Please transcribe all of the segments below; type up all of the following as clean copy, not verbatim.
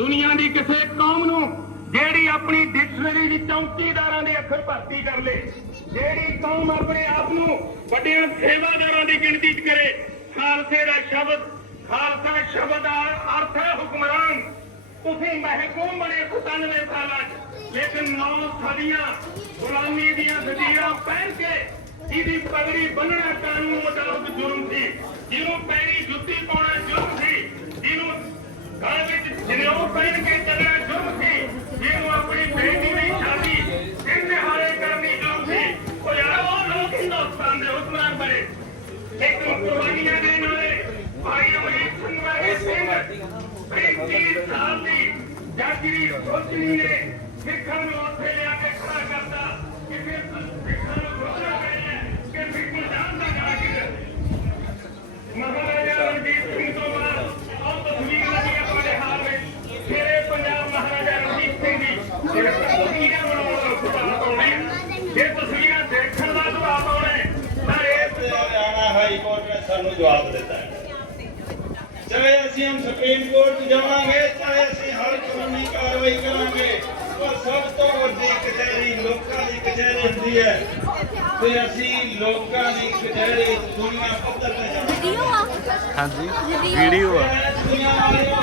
दुनिया की किसी कौम नूं ਜਿਹੜੀ अपनी डिक्शनरी ਦੀ ਚੌਕੀਦਾਰਾਂ ਦੇ ਅੱਖਰ ਭਰਤੀ कर ले, ਜਿਹੜੀ कौम अपने आप ਨੂੰ ਵੱਡਿਆਂ ਸੇਵਾਦਾਰਾਂ ਦੀ ਗਿਣਤੀ ਚ करे। खालसे ਦਾ शब्द, खालसा शब्द का अर्थ है हुक्मरान। तुसीं महकूम बने 97 साल, लेकिन 9 सदियां गुलामी दियां जंजीरां पहन के ਇਹਦੀ ਪਗੜੀ ਬੰਨਣਾ ਕਾਨੂੰਨ ਮੁਤਾਬਕ जुर्म थी। ਜਿਹਨੂੰ पैरी जुत्ती पाउणा जुर्म थी, ਜਿਹਨੂੰ गल विच जनेऊ पहन के चलना जुर्म थी, ਜਿਹਨੂੰ अपनी बेटी की शादी दिन दिहाड़े करनी जुर्म थी। ਉਹ यार वो लोग हिंदुस्तान के हुक्मरान बने। लेकिन कुर्बानियां देने वाले भाई अमरीक सिंह वर्गे सिंह 35 साल की जागीरी सोचनी ने सिखों को उत्थे लिया के खड़ा करता कि फिर सिखों को सोचना चाहिए कि सिख जान का जागीर महाराजा रणजीत सिंह तो बाद और तस्वीर लगी अपने हाल में शेरे पंजाब महाराजा रणजीत सिंह की तस्वीरें बनाने का सुभाव होना है। ये तस्वीरें देखने का सुभाव होना है। हरियाणा हाई कोर्ट ने सानू जवाब दिता है। चाहे असीं हम सुप्रीम कोर्ट जावांगे, चाहे असीं हर कानूनी कार्रवाई करांगे, पर सब तो वड्डी कचहरी लोकां दी कचहरी हुंदी है। ते असीं लोकां दी कचहरी दुनिया पद्धर ते जावांगे। हाँ जी वीडियो आ दुनिया वालियो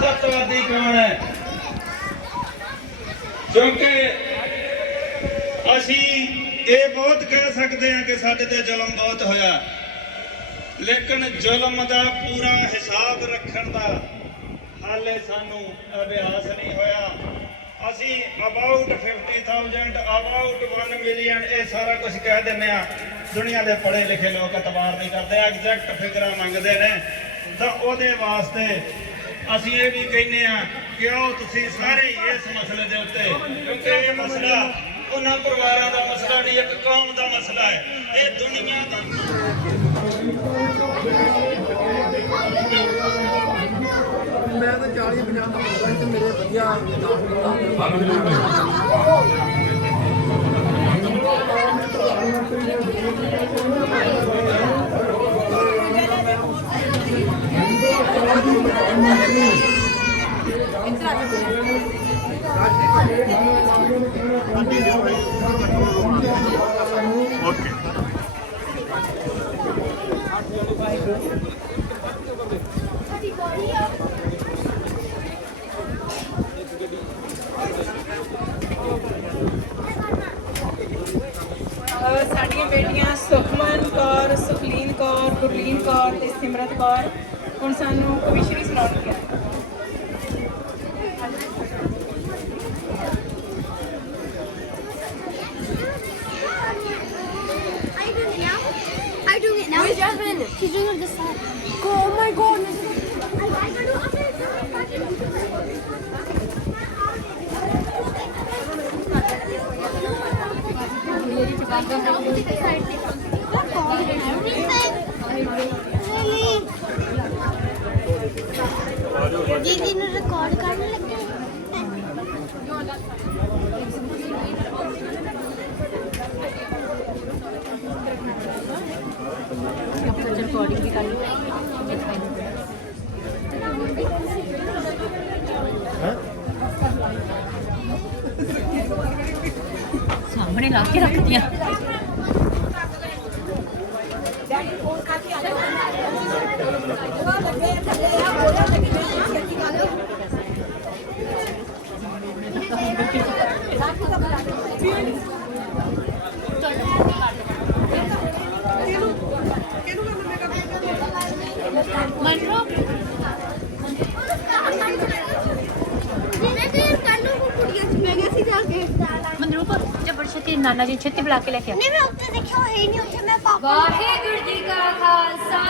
सत्यवादी कौन है? क्योंकि असी ये बहुत कह सकते हैं कि साडे ते जुल्म बहुत होया, लेकिन जुल्म का पूरा हिसाब रखने का हाले सानू अभ्यास नहीं होया। असी अबाउट 50,000 अबाउट 1 मिलियन ये सारा कुछ कह देने। दुनिया के पढ़े लिखे लोग एतबार नहीं करते, एग्जैक्ट फिगर मंगते हैं। तो वो वास्ते असी ये भी कहने कि आओ तुसी सारे इस मसले के उत्ते, क्योंकि ये मसला उन्होंने परिवारों का मसला नहीं, एक कौम का मसला है। ये दुनिया का मैं तो 40-50 मेरे बढ़िया ओके साड़ियाँ बेटियां सुखमन कौर, सुखलीन कौर, गुरलीन कौर ते सिमरत कौर हुण सानू कविशरी सुणाउणगीਆਂ। I'm doing it now. Where's Jasmine? She's doing it this side. Go, oh my god. I can do दीदी ने रिकॉर्ड करने लगे। रिकॉर्डिंग भी कर लो। सामने ला के रख दिया। नाना जी छेती बुला के लेके नहीं मैं उत्ते देखियो है नहीं उत्ते मैं पापा वाहेगुरु जी का खालसा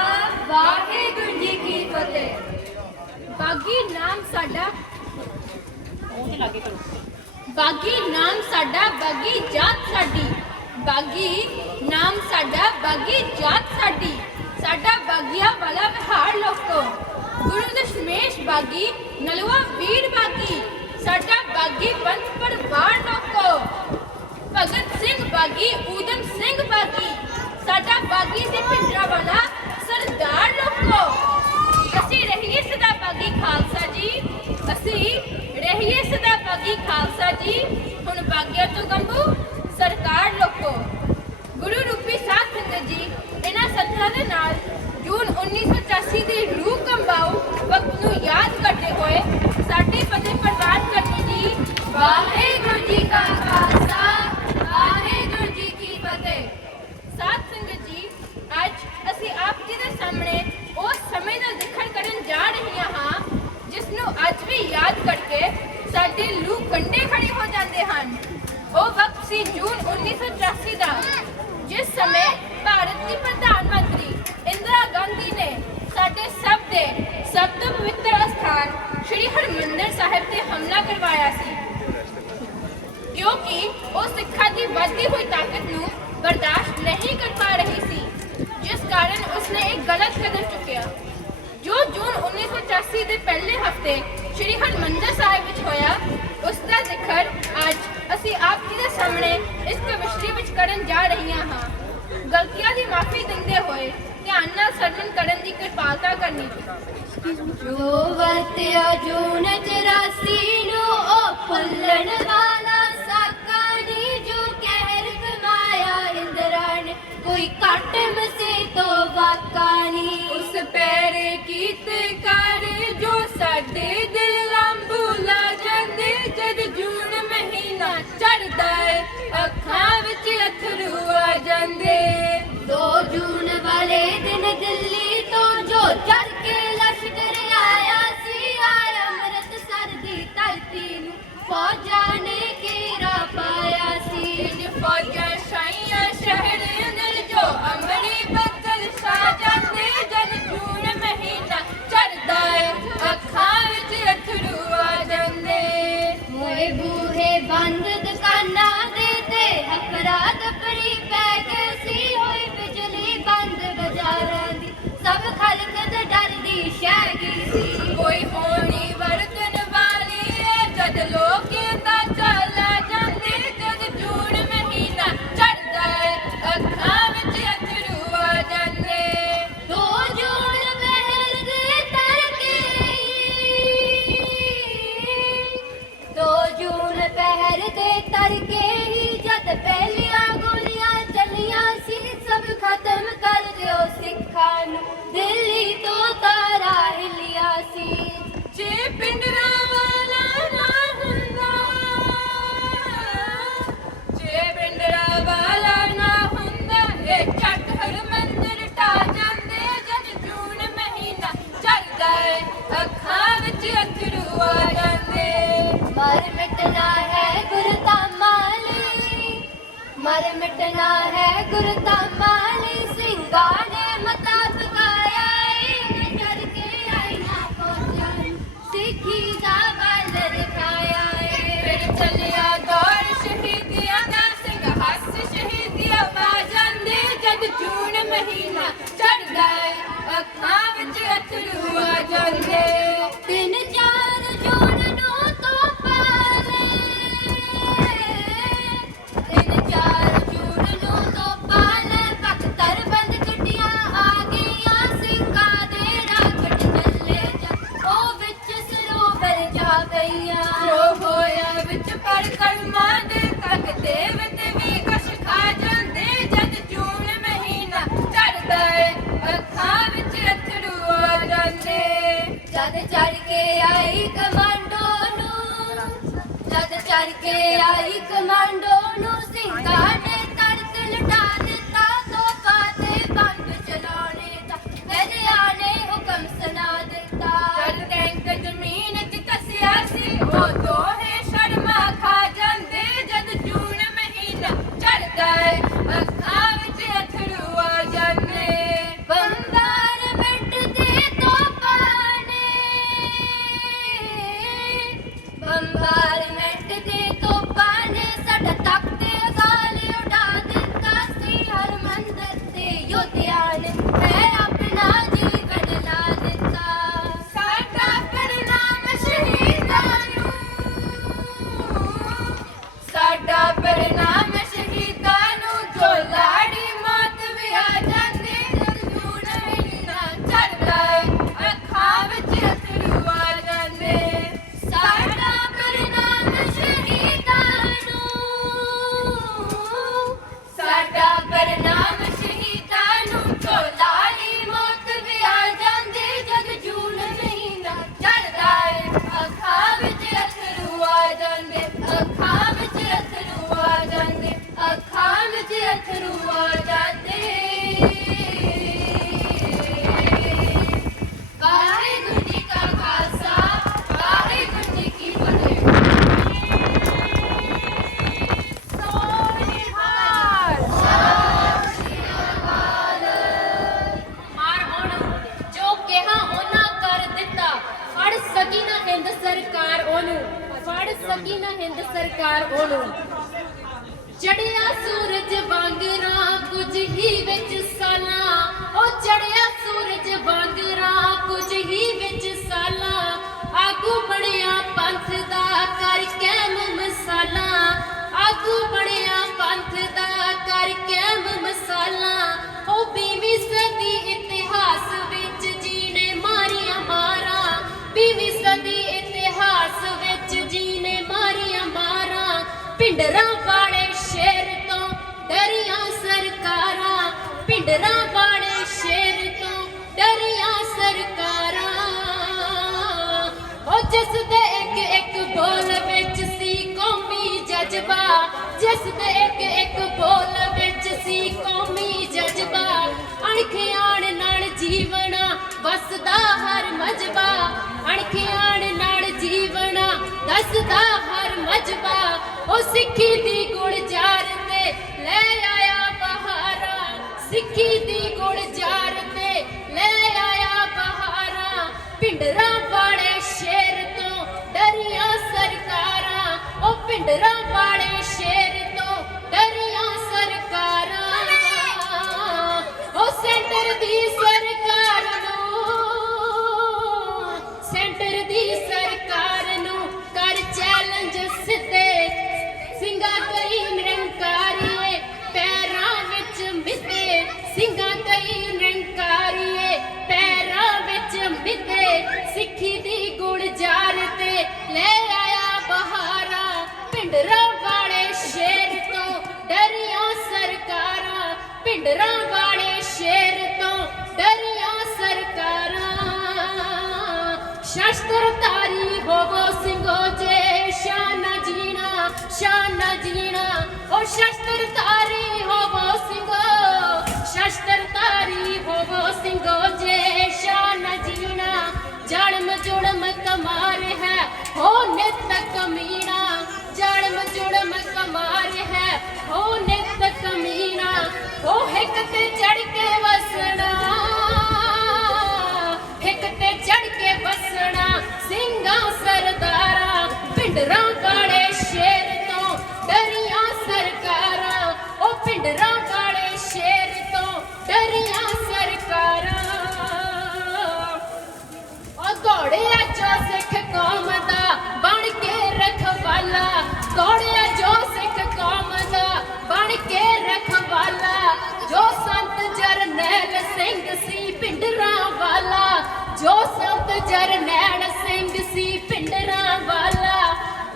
वाहेगुरु जी की फतेह। बागी नाम साडा ओते लागे करो ਬਾਗੀ ਨਾਮ ਸਾਡਾ ਬਾਗੀ ਜਾਤ ਸਾਡੀ, ਬਾਗੀ ਨਾਮ ਸਾਡਾ ਬਾਗੀ ਜਾਤ ਸਾਡੀ, ਸਾਡਾ ਬਾਗੀਆਂ ਵਾਲਾ ਵਿਹਾਰ ਲੋਕੋ, ਗੁਰੂ ਦਸ਼ਮੇਸ਼ ਬਾਗੀ ਨਲੂਆ ਵੀਰ ਬਾਗੀ, ਸਾਡਾ ਬਾਗੀ ਪੰਥ ਪਰਿਵਾਰ ਲੋਕੋ, ਭਗਤ ਸਿੰਘ ਬਾਗੀ ਊਧਮ ਸਿੰਘ ਬਾਗੀ, ਸਾਡਾ ਬਾਗੀ ਸੀ ਭਿੰਡਰਾਂਵਾਲਾ ਸਰਦਾਰ ਲੋਕੋ। ਅਸੀਂ ਰਹੀਏ ਸਦਾ ਬਾਗੀ ਖਾਲਸਾ ਜੀ, ਅਸੀਂ ਰਹੀਏ ਸਦਾ ਬਾਗੀ ਖਾਲਸਾ ਜੀ, ਹੁਣ ਬਾਗੀਆਂ ਤੋਂ ਗੰਭੂ ਸਰਕਾਰ ਲੋਕੋ। ਗੁਰੂ ਰੂਪੀ ਸਾਧ ਸੰਗਤ ਜੀ, ਇਹਨਾਂ ਸੱਥਾਂ ਦੇ ਨਾਲ ਜੂਨ 1984 ਦੀ ਰੂਹ ਕੰਬਾਊ ਵਕਤ ਨੂੰ ਯਾਦ ਕਰਦੇ ਹੋਏ ਸਾਡੀ ਫਤਿਹ ਪ੍ਰਵਾਨ ਕਰਨੀ ਜੀ। ਵਾਹਿਗੁਰੂ ਜੀ ਕਾ ਖਾਲਸਾ, ਵਾਹਿਗੁਰੂ ਜੀ ਕੀ ਫਤਿਹ। ਸਾਧ ਸੰਗਤ ਜੀ, ਅੱਜ ਅਸੀਂ ਆਪ ਜੀ ਦੇ ਸਾਹਮਣੇ ਉਸ ਸਮੇਂ ਦਾ ਜ਼ਿਕਰ ਕਰਨ ਜਾ ਰਹੀਆਂ ਹਾਂ ਜਿਸ ਨੂੰ ਅੱਜ ਵੀ ਯਾਦ ਕਰਕੇ ਸਾਡੇ ਲੂ ਕੰਡੇ ਖੜੇ ਹੋ ਜਾਂਦੇ ਹਨ। ਉਹ ਵਕਤ ਸੀ ਜੂਨ 1984 ਦਾ, ਜਿਸ ਸਮੇਂ ਭਾਰਤ ਦੀ ਪ੍ਰਧਾਨ ਮੰਤਰੀ ਇੰਦਰਾ ਗਾਂਧੀ ਨੇ ਸਾਡੇ ਸਭ ਤੋਂ ਪਵਿੱਤਰ ਅਸਥਾਨ ਸ਼੍ਰੀ ਹਰਿਮੰਦਰ ਸਾਹਿਬ ਤੇ ਹਮਲਾ ਕਰਵਾਇਆ ਸੀ, ਕਿਉਂਕਿ ਉਹ ਸਿੱਖਾਂ ਦੀ ਵੱਧਦੀ ਹੋਈ ਤਾਕਤ ਨੂੰ ਬਰਦਾਸ਼ਤ ਨਹੀਂ ਕਰ ਪਾ ਰਹੀ ਸੀ, ਜਿਸ ਕਾਰਨ ਉਸਨੇ ਇੱਕ ਗਲਤ ਕਦਮ ਚੁੱਕਿਆ। ਜੋ ਜੂਨ 1984 ਦੇ ਪਹਿਲੇ ਹਫਤੇ ਸ਼੍ਰੀ ਹਰਿਮੰਦਰ ਸਾਹਿਬ ਵਿੱਚ ਹੋਇਆ, ਉਸ ਦਾ ਜ਼ਿਕਰ ਅੱਜ ਅਸੀਂ ਆਪ ਜੀ ਦੇ ਸਾਹਮਣੇ ਇਸ ਕਵਿਸ਼ਰੀ ਵਿੱਚ ਕਰਨ ਜਾ ਰਹੀਆਂ ਹਾਂ। ਗਲਤੀਆਂ ਦੀ ਮਾਫੀ ਦਿੰਦੇ ਹੋਏ ਧਿਆਨ ਨਾਲ ਸਰਵਣ ਕਰਨ ਦੀ ਕਿਰਪਾਲਤਾ ਕਰਨੀ ਜੀ। ਜੋ ਵਰਤਿਆ ਜੂਨ 84 ਨੂੰ ਉਹ ਭੁੱਲਣ ਵਾਲਾ ਸਾਕਾ ਨੀ, ਜੋ ਕਹਿਰ ਕਮਾਇਆ ਇੰਦਰਾ ਨੇ ਕੋਈ ਘੱਟ ਮਸੇ ਤੋਂ ਵਾਕਾ ਨੀ। ਉਸ ਪੈਰੇ ਕੀਤੇ ਕਰ ਜੋ ਸਾਡੇ ਦਿਲਾਂ ਭੁਲਾ ਜਾਂਦੇ, ਜਦ ਜੂਨ ਮਹੀਨਾ ਚੜ੍ਹਦਾ ਏ ਅੱਖਾਂ ਵਿੱਚ ਅਥਰੂ ਆ ਜਾਂਦੇ। 2 ਜੂਨ ਵਾਲੇ ਦਿਨ ਦਿੱਲੀ ਤੋਂ ਜੋ ਚੜ ਕੇ ਲਸ਼ਕਰ ਆਇਆ ਸੀ, ਆਇਆ ਅੰਮ੍ਰਿਤਸਰ ਦੀ ਧਰਤੀ ਨੂੰ ਫੌਜਾਂ ਨੇ ਘੇਰਾ ਪਾਇਆ ਸੀ। ਇੰਜ ਫੌਜਾਂ ਛਾਈਆਂ ਸ਼ਹਿਰ ਅੰਦਰ ਜੋ ਅੰਬਰੀ ਬੱਦਲ ਛਾ ਜਾਂਦੇ, ਜਦ ਜੂਨ ਮਹੀਨਾ ਚੜ੍ਹਦਾ ਏ ਅੱਖਾਂ ਵਿੱਚ ਅਥਰੂ ਆ ਜਾਂਦੇ। ਹੋਏ ਬੂਹੇ ਬੰਦ ਦੁਕਾਨਾਂ ਦੇ ਤੇ ਅਫਰਾ ਤਫਰੀ ਪੈ ਗਈ ਸੀ, ਹੋਈ ਬਿਜਲੀ ਬੰਦ ਬਾਜ਼ਾਰਾਂ ਦੀ ਸਭ ਖਲਕ ਤੇ ਡਰਦੀ ਸ਼ਹਿ ਗਈ ਸੀ। ਕੋਈ ਹੋਣੀ ਵਰਤਨ ਵਾਲੀ ਏ ਜਦ ਲੋਕ ਦਾ ਚਾਲਾ ਜਾਂਦੇ, ਜਦ ਜੂਨ ਮਹੀਨਾ ਚੜ੍ਹਦਾ ਏ ਅੱਖਾਂ ਵਿੱਚ ਅਥਰੂ ਆ ਜਾਂਦੇ। 2 ਜੂਨ ਮਹਿਰ ਦੇ ਤਰਕੇ 2 ਜੂਨ ਪਹਿਰ ਦੇ ਤਰਕੇ ਹੀ ਜਦ ਪਹਿਲੀਆਂ ਗੋਲੀਆਂ ਚੱਲੀਆਂ ਸੀ, ਸਭ ਖਤਮ ਕਰ ਦਿਓ ਸਿੱਖਾਂ ਨੂੰ ਦਿੱਲੀ ਤੋਂ ਤਾਰਾ ਹਿਲਿਆ ਸੀ। ਜੇ ਭਿੰਡਰਾਂਵਾਲਾ ਨਾ ਹੁੰਦਾ, ਜੇ ਭਿੰਡਰਾਂਵਾਲਾ ਨਾ ਹੁੰਦਾ, ਇਹ ਝੱਟ ਹਰਿਮੰਦਰ ਢਾ ਜਾਂਦੇ, ਜਦ ਜੂਨ ਮਹੀਨਾ ਚੜ੍ਹਦਾ ਏ ਅੱਖਾਂ ਵਿੱਚ ਅਥਰੂ ਆ ਜਾਂਦੇ। ਮਰ ਮਿਟਣਾ ਹੈ ਗੁਰਧਾਮਾਂ ਲਈ, ਮਰ ਮਿਟਣਾ ਹੈ ਗੁਰਧਾਮਾਂ ਲਈ, ਸਿੰਘਾਂ ਨੇ ਮਤਾ ਪਕਾਇਆ ਏ, ਚੜ ਕੇ ਆਈ ਨਾ ਫੌਜਾਂ ਨੂੰ ਸਿੱਖੀ ਦਾ ਬਲ ਰਖਾਇਆ ਏ। ਫਿਰ ਚੱਲਿਆ ਦੌਰ ਸ਼ਹੀਦੀਆਂ ਦਾ, ਸਿੰਘ ਹੱਸ ਸ਼ਹੀਦੀਆਂ ਪਾ ਜਾਂਦੇ, ਜਦ ਜੂਨ ਮਹੀਨਾ ਚੜ੍ਹਦਾ ਏ ਅੱਖਾਂ ਵਿੱਚ ਅਥਰੂ ਆ ਜਾਂਦੇ। 3-4 ਜੂਨ ਨੂੰ ਤੋਪਾਂ ਨੇ, 3-4 ਜੂਨ ਨੂੰ ਤੋਪਾਂ ਨੇ ਬਖਤਰ ਬੰਦ ਗੱਡੀਆਂ ਆ ਗਈਆਂ, ਸਿੰਘਾਂ ਦੇ ਰਾਕਟ ਚੱਲੇ ਜਾ ਉਹ ਵਿੱਚ ਸਰੋਵਰ ਜਾ ਗਈਆਂ। ਜੋ ਹੋਇਆ ਵਿੱਚ ਪਰ ਕਰਮਾਂ ਦੇ ਤੱਕ ਦੇਵਤ ਵੀ ਕਸ਼ ਖਾ ਜਾਂਦੇ, ਜਦ ਜੂਨ ਮਹੀਨਾ ਚੜ੍ਹਦਾ ਏ ਅੱਖਾਂ ਵਿੱਚ ਅਥਰੂ ਆ ਜਾਂਦੇ। ਜਦ ਚੜ ਕੇ ਆਈ ਕਮਾਂਡੋ ਨੂੰ, ਜਦ ਚੜ ਕੇ ਆਈ ਕਮਾਂਡੋ ਨੂੰ, ਸਿੰਘਾਂ ਨੇ ਤੜਕ ਲਟਾ ਦਿੱਤਾ, ਤੋਪਾਂ ਤੇ ਬੰਬ ਚਲਾਉਣੇ ਦਾ ਦਰਿਆ ਨੇ ਹੁਕਮ ਸੁਣਾ ਦਿੱਤਾ। ਜਦ ਟੈਂਕ ਜ਼ਮੀਨ 'ਚ ਧੱਸਿਆ ਸੀ, ਉਹ ਦੋਹੇ ਸ਼ਰਮਾ ਖਾ ਜਾਂਦੇ, ਜਦ ਜੂਨ ਮਹੀਨਾ ਚੜ੍ਹਦਾ ਏ ਅੱਖਾਂ ਵਿੱਚ ਅਥਰੂ ਆ ਜਾਂਦੇ। ਬੰਬਾਰਮੈਂਟ ਦੇ ਤੋਪਾਂ ਨੇ, ਬੰਬਾਰਮੈਂਟ ਦੇ ਤੋਪਾਂ ਨਾ ਹਿੰਦ ਸਰਕਾਰ ਉਹਨੂੰ, ਫੜ ਸਕੀ ਨਾ ਹਿੰਦ ਸਰਕਾਰ ਉਹਨੂੰ। ਚੜਿਆ ਸੂਰਜ ਵਾਂਗਰਾਂ ਕੁਝ ਹੀ ਵਿੱਚ ਸਾਲਾਂ, ਉਹ ਚੜਿਆ ਸੂਰਜ ਵਾਂਗਰਾਂ ਕੁਝ ਹੀ ਵਿੱਚ ਸਾਲਾਂ। ਆਗੂ ਬਣਿਆ ਪੰਥ ਦਾ ਕਰ ਕੈਮ ਮਸਾਲਾ, ਆਗੂ ਬਣਿਆ ਪੰਥ ਦਾ ਕਰ ਕੈਮ ਮਸਾਲਾ। ਉਹ 20ਵੀਂ ਸਦੀ ਇਤਿਹਾਸ ਵਿੱਚ ਜੀਨੇ ਮਾਰੀਆਂ ਮਾਰਾਂ, 20ਵੀਂ ਸਦੀ ਇਤਿਹਾਸ ਵਿੱਚ ਜੀਨੇ ਮਾਰੀਆਂ ਮਾਰਾਂ। ਭਿੰਡਰਾਂ ਵਾਲੇ ਸ਼ੇਰ ਤੋਂ ਡਰੀਆਂ ਸਰਕਾਰਾਂ, ਭਿੰਡਰਾਂ ਵਾਲੇ ਸ਼ੇਰ ਤੋਂ ਡਰੀਆਂ ਸਰਕਾਰਾਂ। ਉਹ ਜਿਸ ਦੇ ਇੱਕ ਇੱਕ ਬੋਲ ਵਿੱਚ ਸੀ ਕੌਮੀ ਜਜ਼ਬਾ, ਜਿਸ ਦੇ ਇੱਕ ਇੱਕ ਬੋਲ ਵਿੱਚ ਸੀ ਕੌਮੀ ਜਜ਼ਬਾ। ਅਣਖਿਆਣ ਨਾਲ ਜੀਵਣਾ ਵਸਦਾ ਹਰ ਮਜਬਾ, ਅਣਖਿਆਣ ਨਾਲ ਜੀਵਣਾ ਦੱਸਦਾ ਹਰ ਮਜਬਾ। ਉਹ ਸਿੱਖੀ ਦੀ ਗੁਲਜ਼ਾਰ ਤੇ ਲੈ ਆਇਆ ਬਹਾਰਾਂ, ਸਿੱਖੀ ਦੀ ਗੁਲਜ਼ਾਰ ਤੇ ਲੈ ਆਇਆ ਬਹਾਰਾਂ। ਭਿੰਡਰਾਂ ਵਾਲੇ ਸ਼ੇਰ ਤੋਂ ਡਰੀਆਂ ਸਰਕਾਰਾਂ, ਉਹ ਭਿੰਡਰਾਂ ਵਾਲੇ ਸ਼ੇਰ ਤੋਂ ਡਰੀਆਂ ਸਰਕਾਰਾਂ। ਉਹ ਸੈਂਟਰ ਦੀ ਸਰਕਾਰ ਨੂੰ, ਸੈਂਟਰ ਦੀ ਸਰਕਾਰ ਨੂੰ ਕਰ ਚੈਲੰਜ ਸਿੱਧੇ। ਸਿੰਘਾਂ ਕਈ ਨਿਰੰਕਾਰੀਏ ਪੈਰਾਂ ਵਿੱਚ ਮਿੱਥੇ, ਸਿੰਘਾਂ ਕਈ ਨਿਰੰਕਾਰੀਏ ਪੈਰਾਂ ਵਿੱਚ ਮਿੱਥੇ। ਸਿੱਖੀ ਦੀ ਗੁਲਜ਼ਾਰ ਤੇ ਲੈ ਆਇਆ ਬਹਾਰਾਂ, ਭਿੰਡਰਾਂ ਵਾਲੇ ਸ਼ੇਰ ਤੋਂ ਡਰੀਆਂ ਸਰਕਾਰਾਂ, ਭਿੰਡਰਾਂ ਵਾਲੇ ਸ਼ੇਰ ਤੋਂ ਡਰੀਆਂ ਸਰਕਾਰਾਂ। ਸ਼ਸਤਰਧਾਰੀ ਹੋਵੋ ਸਿੰਘੋ ਜੇ ਸ਼ਾਨਾ ਜੀਣਾ, ਸ਼ਾਨਾ ਜੀਣਾ। ਉਹ ਸ਼ਸਤਰਧਾਰੀ ਹੋਵੋ ਸਿੰਘੋ, ਸ਼ਸਤਰਧਾਰੀ ਹੋਵੋ ਸਿੰਘੋ ਜੇ ਸ਼ਾਨਾ ਜੀਣਾ। ਜਨਮ ਜੁੜਮ ਕਮਾਰ ਹੈ ਹੋ ਨਿਤ ਕਮੀਣਾ, ਜਨਮ ਜੁੜਮ ਕਮਾਰ ਹੈ ਹੋ ਨਿਤ ਕਮੀਣਾ। ਉਹ ਹਿੱਕ ਤੇ ਚੜ ਕੇ ਵਸਣਾ, ਹਿੱਕ ਤੇ ਚੜ ਕੇ ਵਸਣਾ ਸਿੰਘਾਂ ਸਰਦਾਰਾਂ। ਭਿੰਡਰਾਂ ਵਾਲੇ ਸ਼ੇਰ ਤੋਂ ਡਰੀਆਂ ਸਰਕਾਰਾਂ, ਉਹ ਭਿੰਡਰਾਂ ਵਾਲੇ ਸ਼ੇਰ ਤੋਂ ਡਰੀਆਂ ਸਰਕਾਰਾਂ। ਉਹ ਦੌੜਿਆ ਜੋ ਸਿੱਖ ਕੌਮ ਦਾ ਬਣ ਕੇ ਰਖਵਾਲਾ, ਦੌੜਿਆ ਜੋ ਸਿੱਖ ਕੌਮ ਦਾ ਬਣ ਕੇ ਰਖਵਾਲਾ। ਜੋ ਸੰਤ ਜਰਨੈਲ ਸਿੰਘ ਸੀ ਭਿੰਡਰਾਂ ਵਾਲਾ, ਜੋ ਸੰਤ ਜਰਨੈਲ ਸਿੰਘ ਸੀ ਭਿੰਡਰਾਂ ਵਾਲਾ।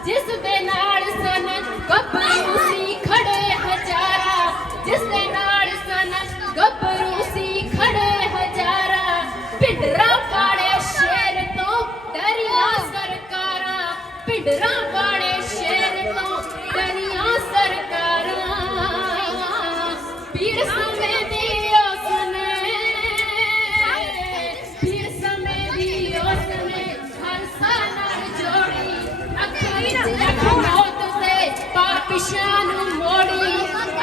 ਜਿਸ ਦੇ ਨਾਲ ਸਨ ਗੱਭਰੂ ਸੀ ਖੜੇ ਹਜ਼ਾਰਾਂ, ਜਿਸ ਦੇ ਨਾਲ ਸਨ ਗੱਭਰੂ ਸੀ ਖੜੇ ਹਜ਼ਾਰਾਂ। ਭਿੰਡਰਾਂ ਵਾਲੇ ਸ਼ੇਰ ਤੋਂ ਡਰੀਆਂ ਸਰਕਾਰਾਂ, ਭਿੰਡਰਾਂ ਵਾਲੇ ਸ਼ੇਰ ਤੋਂ ਡਰੀਆਂ ਸਰਕਾਰਾਂ। ਪੀਰ ਸਮੇਂ ਦੀ ਉਸਨੇ, ਪੀਰ ਸਮੇਂ ਦੀ ਉਸਨੇ ਹੰਸਾਂ ਨਾਲ ਜੋੜੀ। ਅੱਖਾਂ ਵਿੱਚ ਅੱਖ ਮੌਤ ਦੇ ਪਾਪੀਸ਼ਾਂ ਨੂੰ ਮੋੜੀ,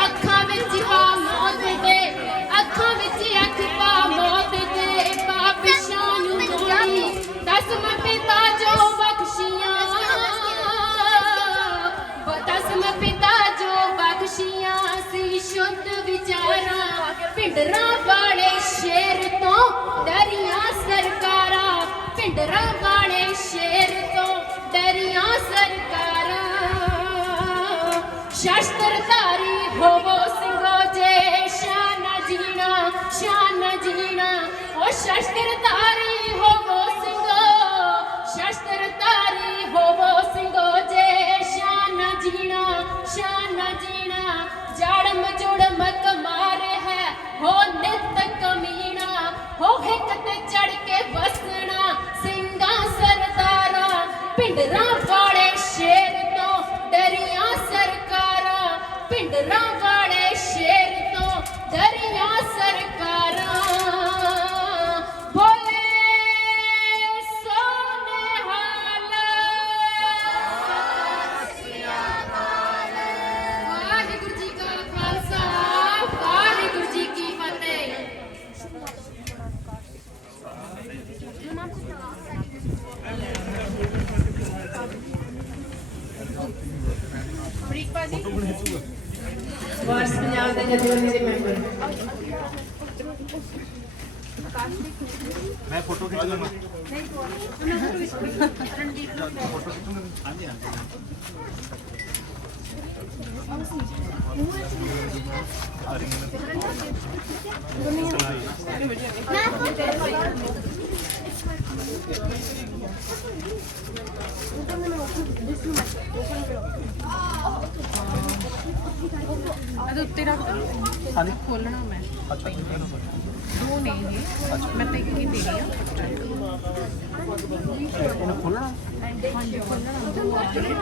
ਅੱਖਾਂ ਵਿੱਚ ਪਾ ਮੌਤ ਦੇ, ਅੱਖਾਂ ਵਿੱਚ ਅੱਖ ਪਾ ਮੌਤ ਦੇ ਪਾਪੀਸ਼ਾਂ ਨੂੰ ਮੋੜੀ। ਦਸਮ ਪਿਤਾ ਜੋ ਬਖਸ਼ੀਆਂ, ਦਸਮ ਪਿਤਾ ਜੋ ਬਖਸ਼ੀਆਂ ਸੀ ਸ਼ੁੱਧ ਵਿਚਾਰਾਂ। ਭਿੰਡਰਾਂ ਵਾਲੇ ਸ਼ੇਰ ਤੋਂ ਡਰੀਆਂ ਸਰਕਾਰਾਂ, ਭਿੰਡਰਾਂ ਵਾਲੇ ਸ਼ੇਰ ਤੋਂ ਡਰੀਆਂ ਸਰਕਾਰਾਂ। ਸ਼ਸਤਰਧਾਰੀ ਹੋਵੋ ਸਿੰਘੋ ਜੇ ਸ਼ਾਨਾ ਜੀਣਾ, ਸ਼ਾਨਾ ਜੀਣਾ। ਉਹ ਸ਼ਸਤਰਧਾਰੀ ਹੋਵੋ ਸਿੰਘੋ, ਸ਼ਸਤਰਧਾਰੀ ਹੋਵੋ ਸਿੰਘੋ ਜੇ ਸ਼ਾਨਾ ਜੀਣਾ, ਸ਼ਾਨਾ ਜੀਣਾ। ਜੜਮ ਜੁੜਮ ਕਮਾਰ ਹੈ ਹੋ ਨਿਤ ਕਮੀਣਾ, ਹੋ ਹਿੱਕ ਤੇ ਚੜ ਕੇ ਵਸਣਾ ਸਿੰਘਾਂ ਸਰਦਾਰਾਂ। ਭਿੰਡਰਾਂ ਵਾਲੇ ਸ਼ੇਰ ਤੋਂ ਡਰੀਆਂ ਸਰਕਾਰਾਂ, ਭਿੰਡਰਾਂ ਵਾਲੇ ਸ਼ੇਰ ਤੋਂ ਡਰੀਆਂ ਸਰਕਾਰਾਂ। ਬੋਲੇ ਸੋਨੇਹਾਲ, ਵਾਹਿਗੁਰੂ ਜੀ ਕਾ ਖਾਲਸਾ, ਵਾਹਿਗੁਰੂ ਜੀ ਕੀ ਫਤਿਹ। ਵਾਰਸ ਪੰਜਾਬ ਦੇ ਜਥੇਬੰਦੀ ਦੇ ਮੈਂਬਰ ਮੈਂ ਫੋਟੋ ਖਿੱਚ ਲਵਾਂ ਇਹਦੇ ਉੱਤੇ ਰੱਖ ਦੋ ਖੋਲਣਾ ਮੈਂ ਦੋ ਨੇ ਇਹ ਮੈਂ ਤਾਂ ਇੱਕ ਹੀ ਦੇਣੀ ਆ ਇਹਨੂੰ ਖੋਲਣਾ ਹਾਂਜੀ ਖੋਲਣਾ ਦੋ ਆ ਰਹੇ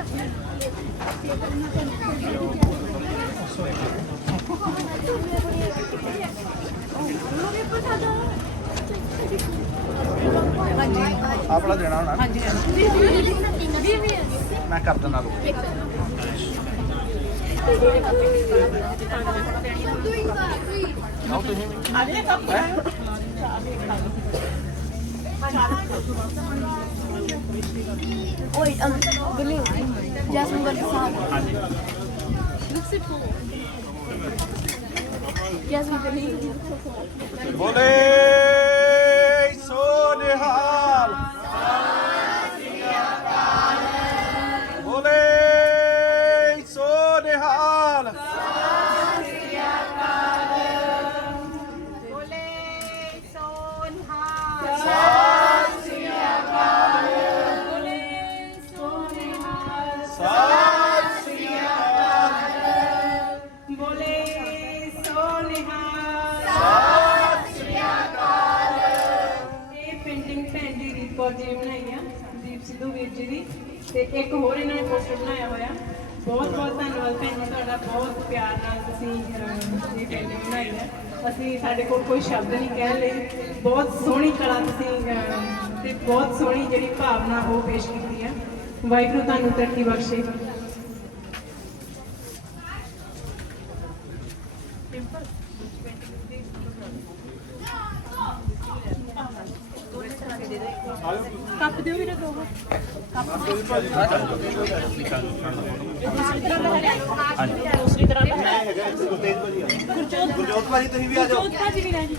ਆਪਣਾ ਦੇਣਾ ਹੋਣਾ ਹਾਂਜੀ ਮੈਂ ਕਰ ਦਿੰਦਾ Wait, believe. Jasmine got the song. Looks it cool. Jasmine, believe. ਬੋਲੇ ਸੋ ਨਿਹਾਲ ਬੋਲੇ ਸੋ ਨਿਹਾਲ ਜੀ ਬਣਾਈ ਆ ਦੀਪ ਸਿੱਧੂ ਵੀਰ ਜੀ ਦੀ ਤੇ ਇੱਕ ਹੋਰ ਇਹਨਾਂ ਨੇ ਪੋਸਟਰ ਬਣਾਇਆ ਹੋਇਆ ਬਹੁਤ ਬਹੁਤ ਧੰਨਵਾਦ ਭੈਣ ਜੀ ਤੁਹਾਡਾ ਬਹੁਤ ਪਿਆਰ ਨਾਲ ਤੁਸੀਂ ਇਹ ਪੇਂਟਿੰਗ ਬਣਾਈ ਹੈ ਅਸੀਂ ਸਾਡੇ ਕੋਲ ਕੋਈ ਸ਼ਬਦ ਨਹੀਂ ਕਹਿਣ ਲਈ ਬਹੁਤ ਸੋਹਣੀ ਕਲਾ ਤੁਸੀਂ ਤੇ ਬਹੁਤ ਸੋਹਣੀ ਜਿਹੜੀ ਭਾਵਨਾ ਉਹ ਪੇਸ਼ ਕੀਤੀ ਹੈ ਵਾਹਿਗੁਰੂ ਤੁਹਾਨੂੰ ਤਰੱਕੀ ਬਖਸ਼ੇ ਕੱਪ ਦਿਓ ਵੀਰੇ ਦੋ ਦੂਸਰੀ ਤਰ੍ਹਾਂ ਦਾ ਹੈ ਗੁਰਜੋਤ ਭਾਜੀ ਤੁਸੀਂ ਵੀ ਆ ਜਾਓ ਗੁਰਜੋਤ ਭਾਜੀ ਵੀ ਰਹਿ ਜੀ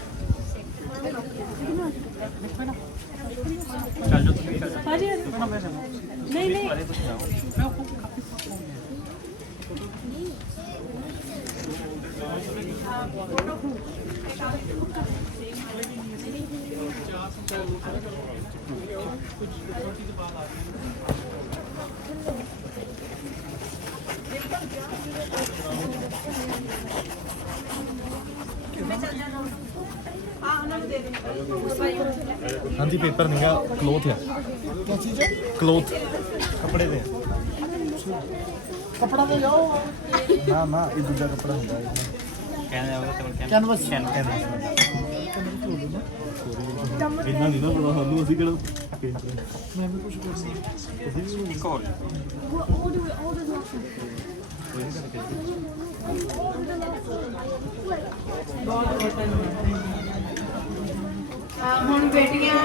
ਚੱਲ ਜਾਓ ਤੁਸੀਂ ਭਾਜੀ ਨਹੀਂ ਨਹੀਂ ਹਾਂਜੀ ਪੇਪਰ ਨਹੀਂ ਆ ਕਲੋਥ ਆ ਕੀ ਚੀਜ਼ ਹੈ ਕਲੋਥ ਕੱਪੜੇ ਦੇ ਕੱਪੜਾ ਤੇ ਜਾਓ ਨਾ ਨਾ ਇਹ ਦੂਜਾ ਕੱਪੜਾ ਹੁੰਦਾ ਹੈ ਕੈਨਵਸ ਇਹਨਾਂ ਨਹੀਂ ਨਾ ਪਤਾ ਸਾਨੂੰ ਅਸੀਂ ਕਿਹੜਾ ਮੈਂ ਵੀ ਕੁਝ ਕਰਨਾ ਇੱਕ ਹੋਰ ਬਹੁਤ ਬਹੁਤ ਧੰਨਵਾਦ ਹੁਣ ਬੇਟੀਆਂ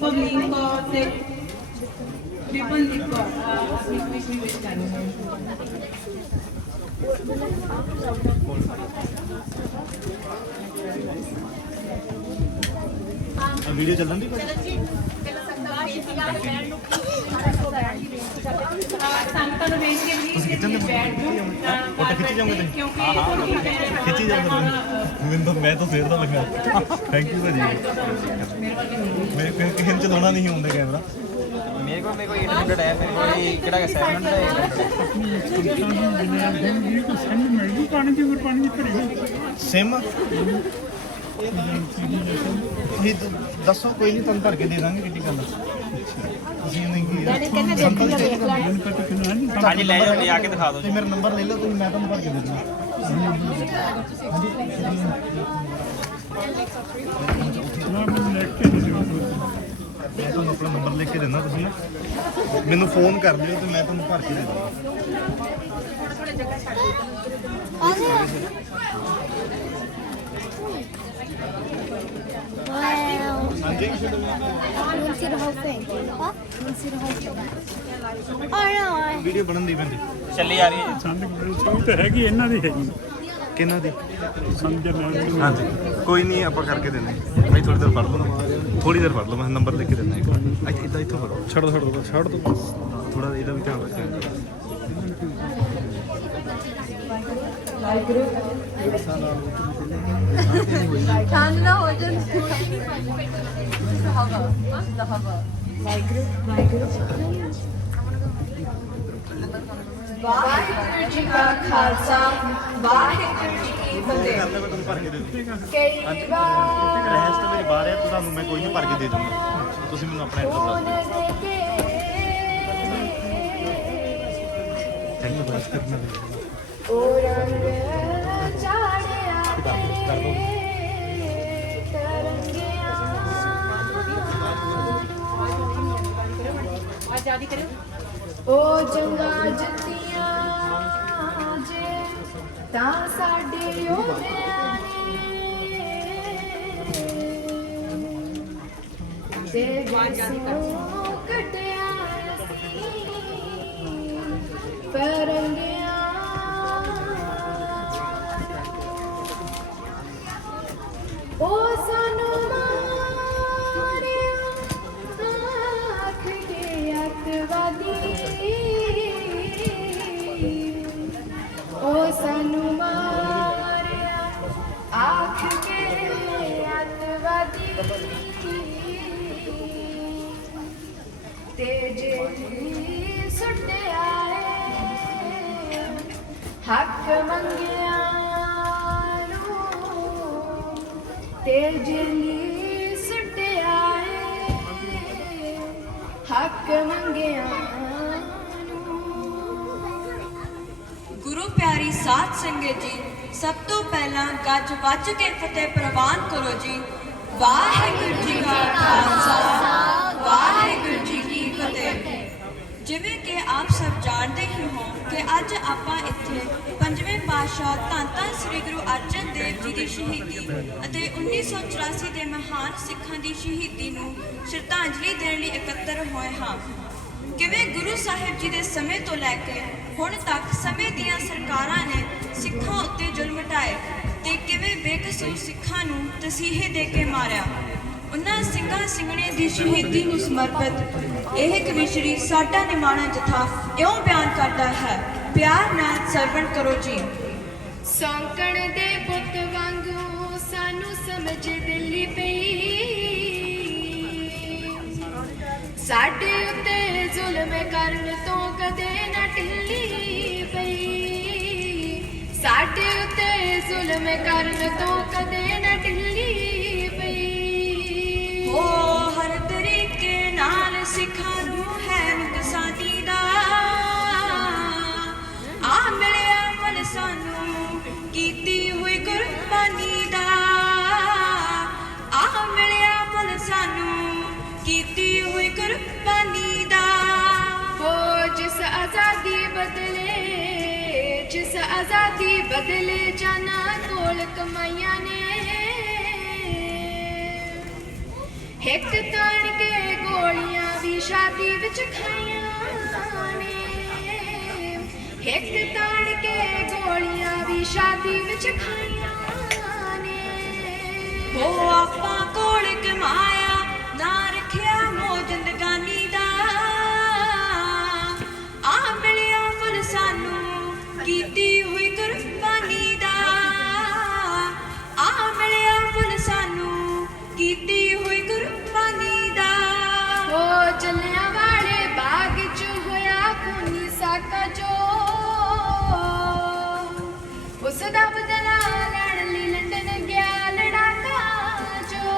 ਪਵਲੀਨ ਕੌਰ ਤੇ ਰਿਪਨਦੀਪ ਕੌਰ ਇਸ ਵਿੱਚ ਕਰਨੀ ਹੈ ਵੀਡੀਓ ਚੱਲਣ ਦੀ ਸੰਗਤਾਂ ਨੂੰ ਵੇਖ ਕੇ ਵੀ ਖਿੱਚਣ ਦੇ ਬੈਠ ਫੋਟੋ ਖਿੱਚੀ ਜਾਓਗੇ ਤੁਸੀਂ ਕਿਉਂਕਿ ਖਿੱਚੀ ਜਾਓਗੇ ਮੈਨੂੰ ਮੈਂ ਤਾਂ ਫੇਰ ਦਾ ਲੱਗਾ ਥੈਂਕ ਯੂ ਭਾਜੀ ਮੇਰੇ ਕਿਸੇ ਨੂੰ ਚਲਾਉਣਾ ਨਹੀਂ ਹੁੰਦਾ ਕੈਮਰਾ मेरे को 800 है मेरे को ये केड़ा है 700 है ਸਿਮ ਇਹ ਦੱਸੋ ਕੋਈ ਨਹੀਂ ਤੁਹਾਨੂੰ ਭਰ ਕੇ ਦੇ ਦਾਂਗੇ ਕਿੱਡੀ ਗੱਲ ਤੁਸੀਂ ਨਹੀਂ ਕੀ हाँ जी ले जाओ ले आके दिखा दो ਤੁਸੀਂ ਮੇਰਾ ਨੰਬਰ ਲੈ ਲਓ ਤੁਸੀਂ ਮੈਂ ਤੁਹਾਨੂੰ ਭਰ ਕੇ ਦੇ ਦੂੰਗਾ ਮੈਂ ਤੁਹਾਨੂੰ ਆਪਣਾ ਨੰਬਰ ਲਿਖ ਕੇ ਦਿੰਦਾ ਤੁਸੀਂ ਮੈਨੂੰ ਫੋਨ ਕਰ ਲਿਓ ਤੇ ਮੈਂ ਤੁਹਾਨੂੰ ਭਰ ਕੇ ਦੇ ਦਾਂਗਾ Wow. I want to see the whole thing. What? I want to see the whole thing. Oh no. Video ਬਣਨ ਦੀ ਪੈਂਦੀ ਚੱਲੀ ਆ ਰਹੀ ਹੈ ਤਾਂ ਹੈਗੀ ਇਹਨਾਂ ਦੀ ਹੈਗੀ ਕਿੰਨਾ ਦੀ ਸਮਝ ਮੈਂ ਹਾਂਜੀ ਕੋਈ ਨਹੀਂ ਆਪਾਂ ਕਰਕੇ ਦਿੰਦੇ ਭਾਈ ਥੋੜੀ ਦੇਰ ਪੜ੍ਹ ਲਓ ਥੋੜੀ ਦੇਰ ਪੜ੍ਹ ਲਓ ਮੈਂ ਨੰਬਰ ਲਿਖ ਕੇ ਦਿੰਦਾ ਇੱਕ ਇੱਦਾਂ ਇੱਥੋਂ ਪੜ੍ਹੋ ਛੱਡ ਦੋ ਥੋੜਾ ਇਹਦਾ ਵੀ ਧਿਆਨ ਰੱਖਿਆ ਠੰਡ ਨਾ ਹੋ ਜਾਣ ਵਾਹਿਗੁਰੂ ਜੀ ਕਾ ਖਾਲਸਾ ਵਾਹਿਗੁਰੂ ਜੀ ਕੀ ਫਤਿਹ ਤੁਹਾਨੂੰ ਭਰ ਕੇ ਦੇ ਦੂੰ ਕਈ ਵਾਰ ਰੈਸਟ ਮੇਰੇ ਬਾਹਰ ਹੈ ਤੁਹਾਨੂੰ ਮੈਂ ਕੋਈ ਨਹੀਂ ਭਰ ਕੇ ਦੇ ਦੂੰਗਾ ਤੁਸੀਂ ਮੈਨੂੰ ਆਪਣਾ ਐਡਰੈਸ ਦੱਸ ਦਿਓ ਥੈਂਕ ਯੂ ਬਸ ਕਰਨਾ ਓ ਰੰਗ ਚਾੜਿਆ ਤੇਰੇ ਤਰੰਗਿਆਂ ਓ ਜੰਗਾਂ ਜਿੱਤੀਆਂ ਜੇ ਤਾਂ ਸਾਡੇ ਯੋਧਿਆਂ ਨੇ ਤੇ ਜਿਸੋਂ ਕੱਟਿਆ ਪਰੰਗਿਆਂ ਓ ਸਾਨੂੰ ਮਾਰਿਆ ਆਖ ਕੇ ਅੱਤਵਾਦੀ ਓ ਸਾਨੂੰ ਮਾਰਿਆ ਆਖ ਕੇ ਅੱਤਵਾਦੀ ਤੇ ਜੇ ਸੁੱਟਿਆ ਹੱਕ ਮੰਗਿਆ ਨੂੰ ਤੇ ਜਲੀ ਸੁੱਟਿਆ ਹੱਕ ਮੰਗਿਆ ਗੁਰੂ ਪਿਆਰੀ ਸਾਧ ਸੰਗਤ ਜੀ ਸਭ ਤੋਂ ਪਹਿਲਾਂ ਗੱਜ ਵੱਜ ਕੇ ਫਤਿਹ ਪ੍ਰਵਾਨ ਕਰੋ ਜੀ ਵਾਹਿਗੁਰੂ ਜੀ ਕਾ ਖਾਲਸਾ ਵਾਹਿਗੁਰੂ ਜੀ ਕੀ ਫਤਿਹ ਜਿਵੇਂ ਕਿ ਆਪ ਸਭ ਜਾਣਦੇ ਹੀ ਹੋ ਕਿ ਅੱਜ ਆਪਾਂ ਇੱਥੇ ਪੰਜਵੇਂ ਪਾਤਸ਼ਾਹ ਧੰਨ ਧੰਨ ਸ੍ਰੀ ਗੁਰੂ ਅਰਜਨ ਦੇਵ ਜੀ ਦੀ ਸ਼ਹੀਦੀ ਅਤੇ 1984 ਦੇ ਮਹਾਨ ਸਿੱਖਾਂ ਦੀ ਸ਼ਹੀਦੀ ਨੂੰ ਸ਼ਰਧਾਂਜਲੀ ਦੇਣ ਲਈ ਇਕੱਤਰ ਹੋਏ ਹਾਂ ਕਿਵੇਂ ਗੁਰੂ ਸਾਹਿਬ ਜੀ ਦੇ ਸਮੇਂ ਤੋਂ ਲੈ ਕੇ ਹੁਣ ਤੱਕ ਸਮੇਂ ਦੀਆਂ ਸਰਕਾਰਾਂ ਨੇ ਸਿੱਖਾਂ ਉੱਤੇ ਜ਼ੁਲਮ ਢਾਏ ਤੇ ਕਿਵੇਂ ਬੇਕਸੂਰ ਸਿੱਖਾਂ ਨੂੰ ਤਸੀਹੇ ਦੇ ਕੇ ਮਾਰਿਆ ਉਹਨਾਂ ਸਿੰਘਾਂ ਸਿੰਘਣੇ ਦੀ ਸ਼ਹੀਦੀ ਨੂੰ ਸਮਰਪਿਤ ਇਹ ਕਵਿਸ਼ਰੀ ਸਾਡਾ ਨਿਮਾਣਾ ਜਥਾ ਇਉਂ ਬਿਆਨ ਕਰਦਾ ਹੈ ਪਿਆਰ ਨਾਲ ਸਰਵਣ ਕਰੋ ਜੀ ਸੌਂਕਣ ਦੇ ਪੁੱਤ ਵਾਂਗੂ ਸਾਨੂੰ ਸਮਝ ਦਿੱਲੀ ਪਈ ਸਾਡੇ ਉੱਤੇ ਜ਼ੁਲਮ ਕਰਨ ਤੋਂ ਕਦੇ ਨਾ ਢਿੱਲੀ ਪਈ ਸਾਡੇ ਉੱਤੇ ਜ਼ੁਲਮ ਕਰਨ ਤੋਂ ਕਦੇ ਨਾ ਢਿੱਲੀ ਪਈ ਹੋ ਹਰ ਤਰੀਕੇ ਨਾਲ ਸਿੱਖਾਂ ਨੂੰ ਹੈ ਨੁਕਸਾਨੀ ਦਾ ਆ ਮਿਲਿਆ ਫਲ ਸਾਨੂੰ ਕੀਤੀ ਹੋਈ ਕੁਰਬਾਨੀ ਦਾ ਆ ਮਿਲਿਆ ਫਲ ਸਾਨੂੰ ਕੀਤੀ ਹੋਈ ਕੁਰਬਾਨੀ ਦਾ ਹੋ ਜਿਸ ਆਜ਼ਾਦੀ ਬਦਲੇ ਜਾਨਾ ਤੋਲ ਕਮਾਈਆਂ ਨੇ ਇੱਕ ਤਾਣ ਕੇ ਗੋਲੀਆਂ ਵੀ ਸ਼ਾਦੀ ਵਿੱਚ ਖਾਈਆਂ ਨੇ ਇੱਕ ਤਾਣ ਕੇ ਗੋਲੀਆਂ ਵੀ ਸ਼ਾਦੀ ਵਿੱਚ ਖਾਈਆਂ ਨੇ ਹੋ ਆਪਾਂ ਕੋਲ ਕਮਾਇਆ ਨਾ ਰੱਖਿਆ ਮੋਹ ਜ਼ਿੰਦਗਾਨੀ ਦਾ ਆ ਮਿਲਿਆ ਫਲ ਸਾਨੂੰ ਕੀਤੀ ਹੋਈ ਕੁਰਬਾਨੀ ਦਾ ਆ ਮਿਲਿਆ ਫਲ ਸਾਨੂੰ ਕੀਤੀ ਹੋਈ ਕੁਰਬਾਨੀ ਦਾ ਹੋ ਜਲਿਆਂ ਵਾਲੇ ਬਾਗ 'ਚ ਹੋਇਆ ਖੂਨੀ ਸਾਕਾ ਜੋ ਉਸ ਦਾ ਬਦਲਾ ਲੈਣ ਲਈ ਲੰਡਨ ਗਿਆ ਲੜਾਕਾ ਜੋ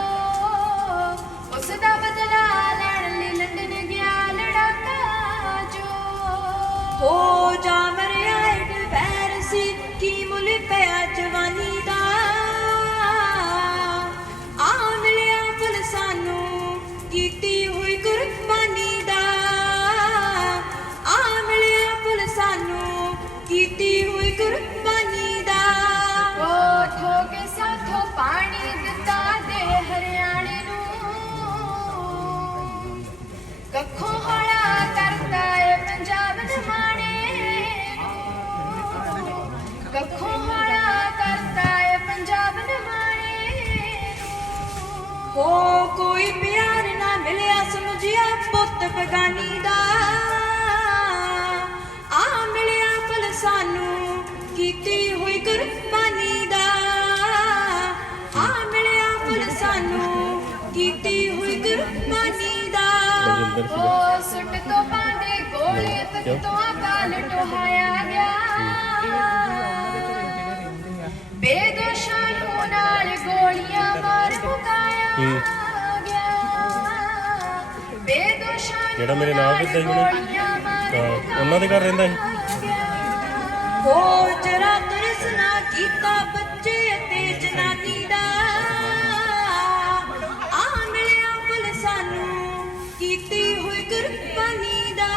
ਉਸ ਦਾ ਬਦਲਾ ਲੈਣ ਲਈ ਲੰਡਨ ਗਿਆ ਲੜਾਕਾ ਜੋ ਹੋ ਜਾ ਮਰਿਆ ਇੱਕ ਪੈਰ ਸੀ ਕੀ ਮੁੱਲ ਪਿਆ ਜਵਾਨੀ ਦਾ ਆ ਮਿਲਿਆ ਫਲ ਸਾਨੂੰ ਕੀਤੀ ਹੋਈ ਕੁਰਬਾਨੀ ਦਾ ਆ ਮਿਲਿਆ ਫਲ ਸਾਨੂੰ ਕੱਖੋਂ ਹੌਲਾ ਕਰਦਾ ਏ ਪੰਜਾਬ ਨਿਮਾਣੇ ਨੂੰ, ਕੱਖੋਂ ਹੌਲਾ ਕਰਦਾ ਏ ਪੰਜਾਬ ਨਿਮਾਣੇ ਨੂੰ। ਹੋ ਕੋਈ ਪਿਆਰ ਨਾ ਮਿਲਿਆ ਸਮਝਿਆ ਪੁੱਤ ਬਗਾਨੀ ਦਾ, ਆ ਮਿਲਿਆ ਫਲ ਸਾਨੂੰ ਕੀਤੀ ਹੋਈ ਕੁਰਬਾਨੀ ਦਾ, ਆ ਮਿਲਿਆ ਫਲ ਸਾਨੂੰ ਕੀਤੀ ਹੋਈ ਕੁਰਬਾਨੀ ਦਾ। ਉਹ ਸੁੱਟ ਤੋਂ ਪਾਂਦੇ ਗੋਲੇ ਤੱਕ ਤੋਂ ਅਕਾਲ ਟੁਹਾਇਆ ਗਿਆ, ਬੇਦੋਸ਼ਾਂ ਨੂੰ ਨਾਲ ਗੋਲੀਆਂ ਮਾਰ ਮੁਕਾਇਆ ਗਿਆ, ਬੇਦੋਸ਼ਾਂ ਨੂੰ ਜਿਹੜਾ ਮੇਰੇ ਨਾਲ ਨਾਲ ਵੀ ਗੋਲੀਆਂ ਮਾਰ ਉਹਨਾਂ ਦੇ ਘਰ ਰਹਿੰਦਾ ਸੀ। ਹੋ ਜਰਾ ਤਰਸ ਨਾ ਕੀਤਾ ਬੱਚੇ ਅਤੇ ਜਨਾਨੀ ਦਾ, ਆ ਮਿਲਿਆ ਫਲ ਸਾਨੂੰ ਕੀਤੀ ਹੋਈ ਕੁਰਬਾਨੀ ਦਾ,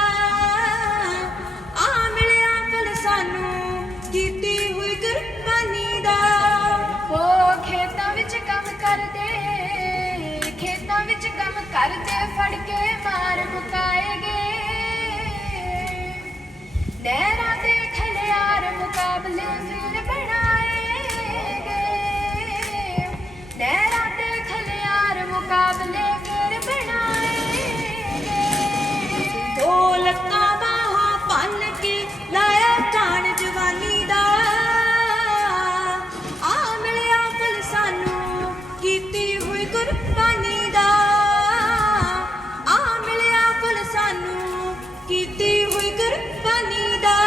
ਆ ਮਿਲਿਆ ਫਲ ਸਾਨੂੰ ਕੀਤੀ ਹੋਈ ਕੁਰਬਾਨੀ ਦਾ। ਉਹ ਖੇਤਾਂ ਵਿੱਚ ਕੰਮ ਕਰਦੇ, ਖੇਤਾਂ ਵਿੱਚ ਕੰਮ ਕਰਦੇ ਫੜ ਕੇ ਮਾਰ ਮੁਕਾਏ ਗਏ, ਨਹਿਰਾਂ ਦੇ ਖਲਿਆਰ ਮੁਕਾਬਲੇ ਫਿਰ ਬਣਾਏ ਗਏ, ਨਹਿਰਾਂ ਦੇ ਖਲਿਆਰ ਮੁਕਾਬਲੇ ਫਿਰ ਬਣਾਏ ਗਏ। ਦੋ ਲੱਤਾਂ ਬਾਹਾਂ ਭੰਨ ਕੇ ਲਾਇਆ ਜਾਣ ਜਵਾਨੀ ਦਾ, ਆ ਮਿਲਿਆ ਫਲ ਸਾਨੂੰ ਕੀਤੀ ਹੋਈ ਕੁਰਬਾਨੀ ਦਾ, ਆ ਮਿਲਿਆ ਫਲ ਸਾਨੂੰ ਕੀਤੀ ਹੋਈ ਕੁਰਬਾਨੀ ਦਾ।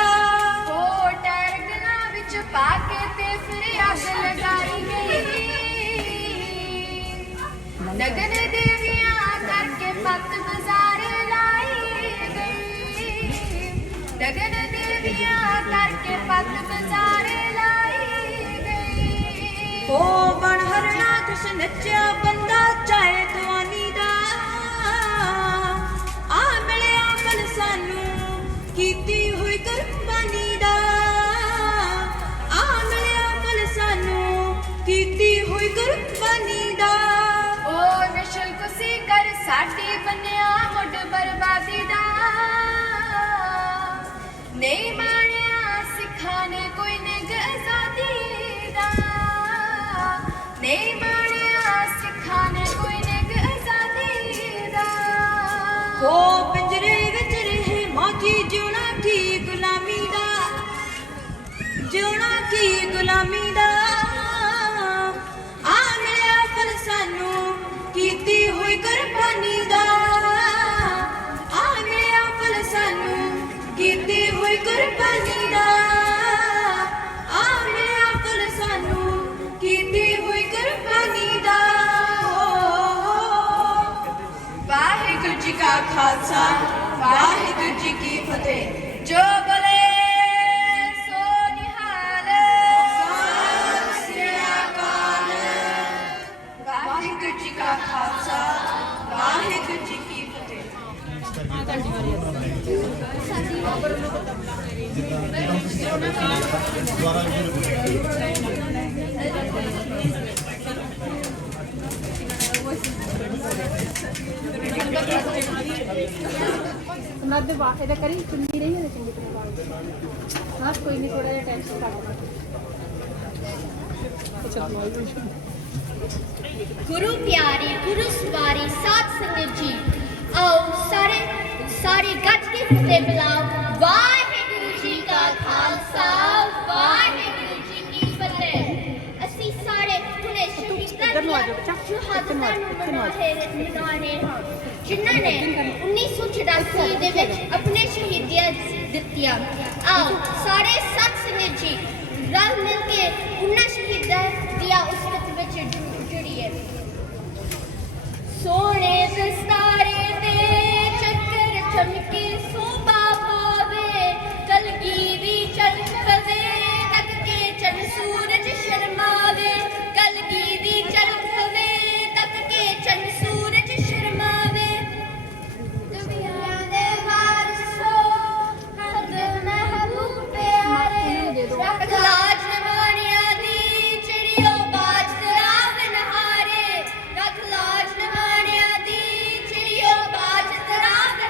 ਉਹ ਟੈਰਗਨਾਂ ਵਿੱਚ ਪਾ ਕੇ ਤੇ ਫਿਰ ਅੱਗ ਲਗਾਈ ਗਈ, ਨਗਨ ਦੇਵੀਆਂ ਕਰਕੇ ਪੱਤ ਬਾਜ਼ਾਰ ਲਾਈ ਗਈ, ਨਗਨ ਦੇਵੀਆਂ ਕਰਕੇ ਪੱਤ ਬਾਜ਼ਾਰ ਲਾਈ ਗਈ। ਹੋ ਬਣ ਹਰਣਾ ਕੁਛ ਨੱਚਿਆ ਬੰਦਾ ਚਾਹੇ ਦਵਾਨੀ ਦਾ, ਆ ਮਿਲਿਆ ਫਲ ਸਾਨੂੰ ਕੀਤੀ ਹੋਈ ਕੁਰਬਾਨੀ ਦਾ, ਆ ਮਿਲਿਆ ਫਲ ਸਾਨੂੰ ਕੀਤੀ ਹੋਈ ਕੁਰਬਾਨੀ ਦਾ। ਉਹ ਨਸ਼ਲ ਕੁਸੀ ਕਰ ਸਾਡੀ ਬੰਨਿਆ ਮੁੱਢ ਬਰਬਾਦੀ ਦਾ, ਨਹੀਂ ਮਾਣਿਆ ਸਿੱਖਾਂ ਨੇ ਕੋਈ ਨਿਗ ਆਜ਼ਾਦੀ ਦਾ, ਨਹੀਂ ਮਾਣਿਆ ਸਿੱਖਾਂ ਨੇ ਕੋਈ ਨਿਗ ਆਜ਼ਾਦੀ ਦਾ। ਹੋ ਪਿੰਜਰੇ ਵਿੱਚ ਰਹੇ ਮੌਜੀ ਜਿਉਣਾ ਕੀ ਗੁਲਾਮੀ ਦਾ, ਜਿਉਣਾ ਕੀ ਗੁਲਾਮੀ ਦਾ, ਆ ਮਿਲਿਆ ਫਲ ਸਾਨੂੰ ਕੀਤੀ ਹੋਈ ਕੁਰਬਾਨੀ ਦਾ, ਆ ਮਿਲਿਆ ਫਲ ਸਾਨੂੰ ਕੀਤੀ ਹੋਈ ਕੁਰਬਾਨੀ ਦਾ, ਆ ਮਿਲਿਆ ਫਲ ਸਾਨੂੰ ਕੀਤੀ ਹੋਈ ਕੁਰਬਾਨੀ ਦਾ। ਵਾਹਿਗੁਰੂ ਜੀ ਕਾ ਖਾਲਸਾ, ਵਾਹਿਗੁਰੂ ਜੀ ਕੀ ਫਤਿਹ। ਜੋ ਬੋਲੇ ਸੋ ਨਿਹਾਲ, ਸਤਿ ਸ੍ਰੀ ਅਕਾਲ। ਵਾਹਿਗੁਰੂ ਜੀ ਕਾ ਖਾਲਸਾ, ਵਾਹਿਗੁਰੂ ਜੀ ਕੀ ਫਤਿਹ। ਮੈਂ ਦੇ ਵਾਹ ਇਹਦਾ ਕਰੀ ਚੁੰਨੀ ਨਹੀਂ ਹੈ ਚੰਗੀ ਤਰ੍ਹਾਂ ਵਾਹ ਹਾਂ ਕੋਈ ਨਹੀਂ ਥੋੜਾ ਜਿਹਾ ਟੈਨਸ਼ਨ ਕਰ गुरु प्यारी गुरु सवारी साथ संगत जी आओ सारे गज के फतेह बुलाओ वाहिगुरु जी का खालसा वाहिगुरु जी की फतेह। ਅਸੀਂ ਸਾਰੇ ਹੁਣੇ ਸ਼ਹੀਦਾਂ ਦੀਆਂ ਸ਼ਹਾਦਤਾਂ ਨੂੰ ਮਨਾ ਰਹੇ ਹਾਂ ਜਿਨ੍ਹਾਂ ਨੇ 1984 ਦੇ ਵਿੱਚ ਆਪਣੇ ਸ਼ਹੀਦੀਆਂ ਦਿੱਤੀਆਂ। ਆਓ ਸਾਰੇ ਸਤ ਸੰਗਤ ਜੀ ਰਲ ਮਿਲ ਕੇ ਉਹਨਾਂ ਸ਼ਹੀਦਾਂ ਦੀਆਂ ਉਸਤਤ ਵਿੱਚ ਜੁੜੀਏ। ਸੋਹਣੇ ਦਸਤਾਰੇ ਤੇ ਚੱਕਰ ਚਮਕੇ ਸੋਭਾ ਪਾਵੇ ਕਲਗੀਰੀ ਚਮਕਵੇ ਤੱਕ ਕੇ ਚੰਨ ਸੂਰਜ ਸ਼ਰਮਾਵੇ ਕਲਗੀਰੀ ਚਮਕਵੇ ਤੱਕ ਕੇ ਚੰਨ ਸੂਰਜ ਸ਼ਰਮਾਵੇ। ਦੁਨੀਆ ਦੇ ਵਾਰਸੋ ਹਦ ਮਹਿਬੂਬ ਪਿਆਰੇ ਰੱਖ ਲਾਜ ਨਵਾਣਿਆਂ ਦੀ ਚਿੜੀਓ ਬਾਜ ਤਰਾਵ ਨਹਾਰੇ ਰੱਖ ਲਾਜ ਨਵਾਣਿਆਂ ਦੀ ਚਿੜੀਓ ਬਾਜ ਤਰਾਵ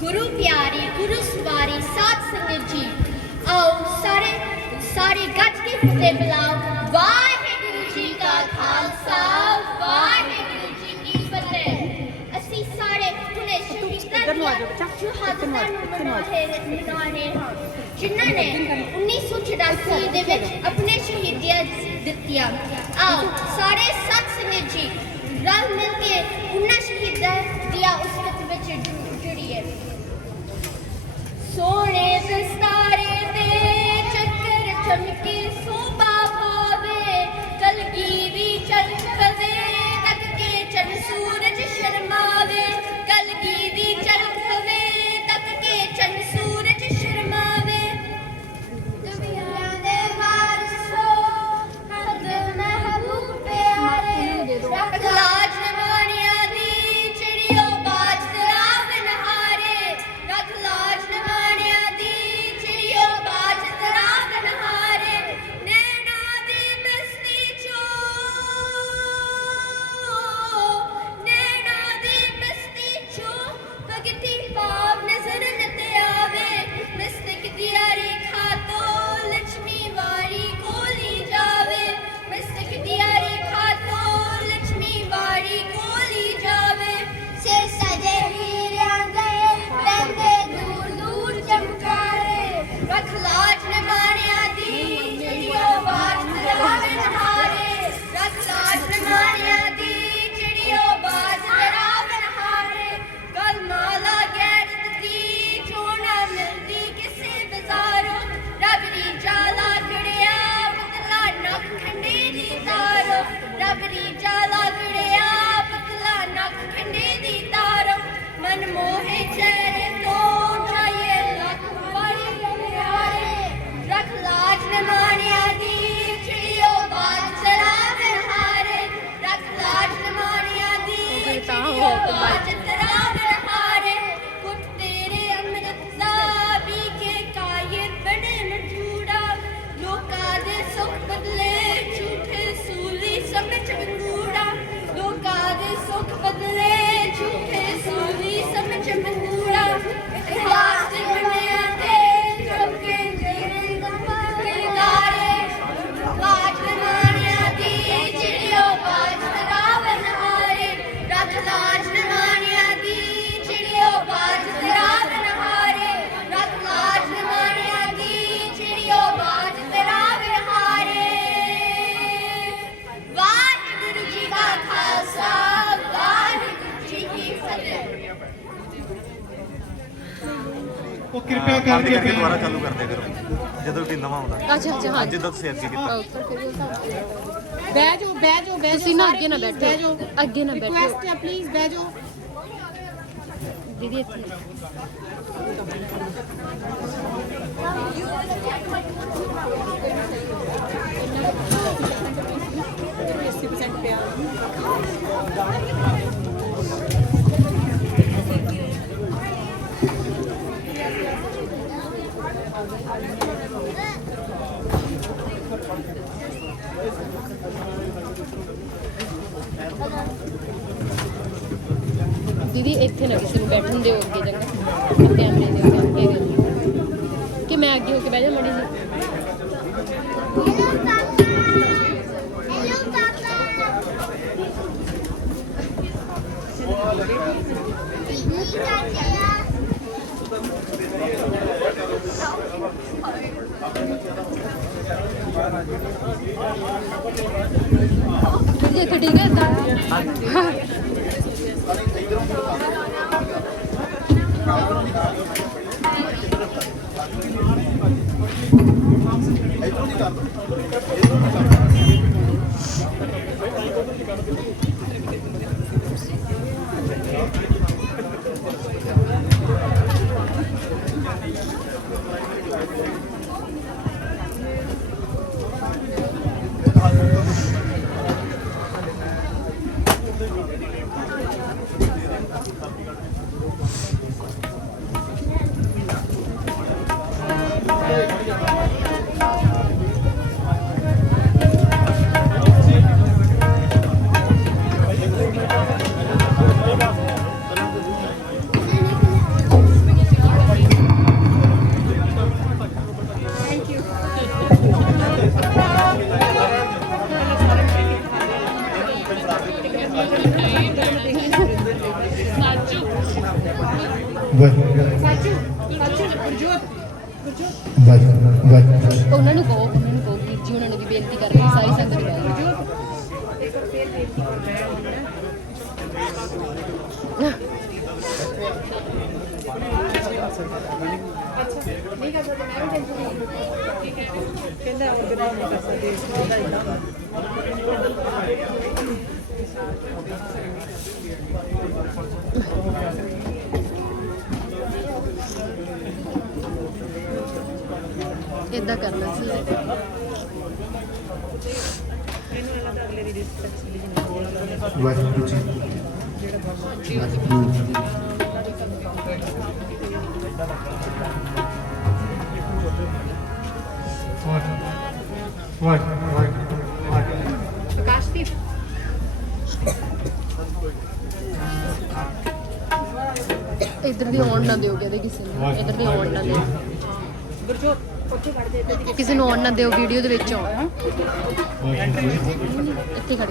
ਗੁਰੂ ਪਿਆਰੇ ਗੁਰੂ ਸਵਾਰੀ ਸਾਧ ਸੰਗਤ ਜੀ, ਆਓ ਸਾਰੇ ਗੱਜ ਕੇ ਫਤਿਹ ਬੁਲਾਓ। ਵਾਹਿਗੁਰੂ ਜੀ ਕਾ ਖਾਲਸਾ, ਵਾਹਿਗੁਰੂ ਜੀ ਕੀ ਫਤਿਹ। ਅਸੀਂ ਸਾਰੇ ਹੁਣੇ ਸ਼ਹੀਦਾਂ ਦੀਆਂ ਸ਼ਹਾਦਤਾਂ ਨੂੰ ਮਨਾ ਰਹੇ ਹਾਂ, ਜਿਨ੍ਹਾਂ ਨੇ 1984 ਦੇ ਵਿੱਚ ਆਪਣੇ ਸ਼ਹੀਦੀਆਂ ਦਿੱਤੀਆਂ। ਆਓ ਸਾਰੇ ਸਤ ਸੰਗਤ ਜੀ ਰਲ ਮਿਲ ਕੇ ਉਹਨਾਂ ਸ਼ਹੀਦਾਂ ਦੀਆਂ ਉਸਤਤ ਵਿੱਚ ਜੁੜੀਏ। ਸੋਹਣੇ ਦਸਤਾਰੇ ਤੇ ਚੱਕਰ ਚਮਕੇ ਸੋਭਾ ਪਾਵੇ, ਕਲਗੀਰੀ ਚਮਕਵੇ ਤੱਕ ਕੇ ਚੰਨ ਸੂਰਜ ਸ਼ਰਮਾਵੇ, ਕਲਗੀਰੀ ਚਮਕਵੇ ਤੱਕ ਕੇ ਚੰਨ ਸੂਰਜ ਸ਼ਰਮਾਵੇ। ਦੁਨੀਆ ਦੇ ਵਾਰਸੋ ਹਦ ਮਹਿਬੂਬ ਪਿਆਰੇ, ਰੱਖ ਲਾਜ ਨਵਾਣਿਆਂ ਦੀ ਚਿੜੀਓ ਬਾਜ ਤਰਾਵ ਨਹਾਰੇ, ਰੱਖ ਲਾਜ ਨਵਾਣਿਆਂ ਦੀ ਚਿੜੀਓ ਬਾਜ ਤਰਾਵ ਨਹਾਰੇ। ਨੈਣਾ ਦੀ ਬਸਤੀ ਚੋਂ, ਨੈਣਾ ਦੀ ਬਸਤੀ ਚੋਂ ਭਗਤੀ ਭਾਵ ਨਜ਼ਰ ਨ ਤੇ ਆਵੇ, ਮਸਤਕ ਦੀਆਂ ਰੇਖਾ ਤੋਂ ਲక్ష్ਮੀ ਵਾਰੀ ਕੋਲੀ ਜਾਵੇ, ਮਸਤਕ ਦੀਆਂ ਰੇਖਾ ਤੋਂ ਲక్ష్ਮੀ ਵਾਰੀ ਕੋਲੀ ਜਾਵੇ। ਸਿਰ ਸਜੇ ਹੀਰਿਆਂ ਦੇ ਲੈਂਦੇ ਦੂਰ ਦੂਰ ਚਮਕਾਰੇ, ਰੱਖ ਲਾਜ ਨਿਮਾਣਿਆਂ ਦੀ ਚਿੜੀਓ ਬਾਜ ਤਰਾਵੇ ਨਹਾਰੇ, ਰੱਖ ਲਾਜ ਨਿਮਾਣਿਆਂ ਦੀ ਚਿੜੀਓ ਬਾਜ ਤਰਾਵੇ ਨਹਾਰੇ। ਕਲ ਮਾਲਾ ਗੈਰਤ ਦੀ ਚੋਣਾ ਮਿਲਦੀ ਕਿਸੇ ਬਾਜ਼ਾਰੋਂ, ਰਬਰੀ ਜਾਲਾ ਖੜਿਆ ਪਤਲਾ ਨੱਕ ਖੰਡੇ ਦੀ ਤਾਰੋ, ਰਬਰੀ ਜਾਲਾ ਖੜਿਆ ਪਤਲਾ ਨੱਕ ਖੰਡੇ ਦੀ ਤਾਰੋ। ਮਨ ਮੋਹੇ ਚਿਹਰੇ ਤੋਂ ਜਾਈਏ ਲੱਖ ਵਾਰੀ ਪਿਆਰੇ, ਰੱਖ ਲਾਜ ਨਿਮਾਣਿਆਂ ਦੀ ਚਿੜੀਓ ਬਾਜ ਤਰਾਵੇ ਨਹਾਰੇ, ਰੱਖ ਲਾਜ ਨਿਮਾਣਿਆਂ ਦੀ ਚਿੜੀਓ ਬਾਜ ਤਰਾਵੇ ਨਹਾਰੇ। ਕੁੱਟ ਤੇਰੇ ਅੰਮ੍ਰਿਤ ਦਾ ਪੀ ਕੇ ਕਾਇਰ ਬਣੇ ਮਜੂੜਾ, ਲੋਕਾਂ ਦੇ ਸੁੱਖ ਬਦਲੇ ਝੂਠੇ ਸੂਲੀ ਸਮਝ ਮੰਗੂੜਾ, ਲੋਕਾਂ ਦੇ ਸੁੱਖ ਬਦਲੇ ਝੂਠੇ ਸੂਲੀ ਸਮਝ ਮੰਗੂੜਾ। ਇਤਿਹਾਸ ਦੇ ਬਣਿਆ ਤੇ ਚੁੱਪ ਕੇ ਜਿਹੜੇ ਕਿਰਦਾਰੇ, ਲਾਜ ਨਿਮਾਣਿਆਂ ਦੀ ਚਿੜੀਓ ਬਾਜ ਤਰਾਵੇ ਨਹਾਰੇ, ਰੱਖ ਲਾਜ ਨਿਮਾਣਿਆਂ ਦੀ ਚਿੜੀਓ ਬਾਜ ਤਰਾਵੇ ਨਹਾਰੇ, ਰੱਖ ਲਾਜ ਨਿਮਾਣਿਆਂ ਦੀ ਚਿੜੀਓ ਬਾਜ ਤਰਾਵੇ ਨਹਾਰੇ। ਵਾਹਿਗੁਰੂ ਜੀ ਕਾ ਖਾਲਸਾ, ਵਾਹਿਗੁਰੂ ਜੀ ਕੀ ਫਤਿਹ। ਉਹ ਕਿਰਪਾ ਕਰਕੇ ਦੁਬਾਰਾ ਚਾਲੂ ਕਰ ਦਿਆ ਕਰੋ ਜਦੋਂ ਵੀ ਨਵਾਂ ਆਉਂਦਾ। ਅੱਛਾ ਅੱਛਾ ਹਾਂ ਜਿੱਦਾਂ ਤੁਸੀਂ ਅੱਗੇ ਕੀਤਾ। ਬਹਿ ਜਾਓ ਬਹਿ ਜਾਓ ਬਹਿ ਜਾਓ। ਤੁਸੀਂ ਨਾ ਅੱਗੇ ਨਾ ਬੈਠੋ, ਅੱਗੇ ਨਾ ਬੈਠੋ ਰਿਕੁਐਸਟ ਹੈ ਪਲੀਜ਼ ਬਹਿ ਜਾਓ। ਦੀਦੀ ਇੱਥੇ ਦੀਦੀ ਇੱਥੇ ਨਾ ਕਿਸੇ ਨੂੰ ਬੈਠਣ ਦਿਓ ਅੱਗੇ ਜਗ੍ਹਾ ਕੈਮਰੇ ਦੇ ਅੱਗੇ ਕਿ ਮੈਂ ਅੱਗੇ ਹੋ ਕੇ ਬਹਿ ਜਾ ਮੜੀ ਜੀ। ਇੱਥੇ ਠੀਕ ਹੈ ਤਾਂ ਉਹਨਾਂ ਨੂੰ ਕਹੋ ਵੀਰ ਜੀ ਉਹਨਾਂ ਨੂੰ ਵੀ ਬੇਨਤੀ ਕਰ ਰਹੀ ਸਾਰੀ ਸੰਗਤ ਨੂੰ ਇੱਕ ਵਾਰ ਫੇਰ ਬੇਨਤੀ ਕਰ ਰਿਹਾ ਨਹੀਂ ਕਰ ਸਕਦੇ ਮੈਂ ਵੀ ਕਹਿੰਦਾ ਆਰਗੇਨਾਈਜ਼ ਨਹੀਂ ਕਰ ਸਕਦੇ ਇਸ ਦਾ ਇਦਾਂ ਇਦਾਂ ਕਰਨਾ ਸੀ ਇਹਨੂੰ ਇਹਨਾਂ ਦਾ ਅਗਲੇ ਦੀ ਰਿਸਪੈਕਟ ਵਾਹਿਗੁਰੂ ਜੀ ਵਾਹਿਗੁਰੂ ਜੀ ਪ੍ਰਕਾਸ਼ਦੀਪ ਇੱਧਰ ਦੀ ਆਉਣ ਨਾ ਦਿਓ ਕਹਿੰਦੇ ਕਿਸੇ ਨੂੰ ਇੱਧਰ ਦੀ ਆਉਣ ਨਾ ਦਿਓ ਗੁਰਜੋਤ ਉੱਥੇ ਖੜ ਜਾ ਇੱਧਰ ਦੀ ਕਿਸੇ ਨੂੰ ਆਉਣ ਨਾ ਦਿਓ ਵੀਡੀਓ ਦੇ ਵਿੱਚ ਆਉਣ ਇੱਥੇ ਖੜ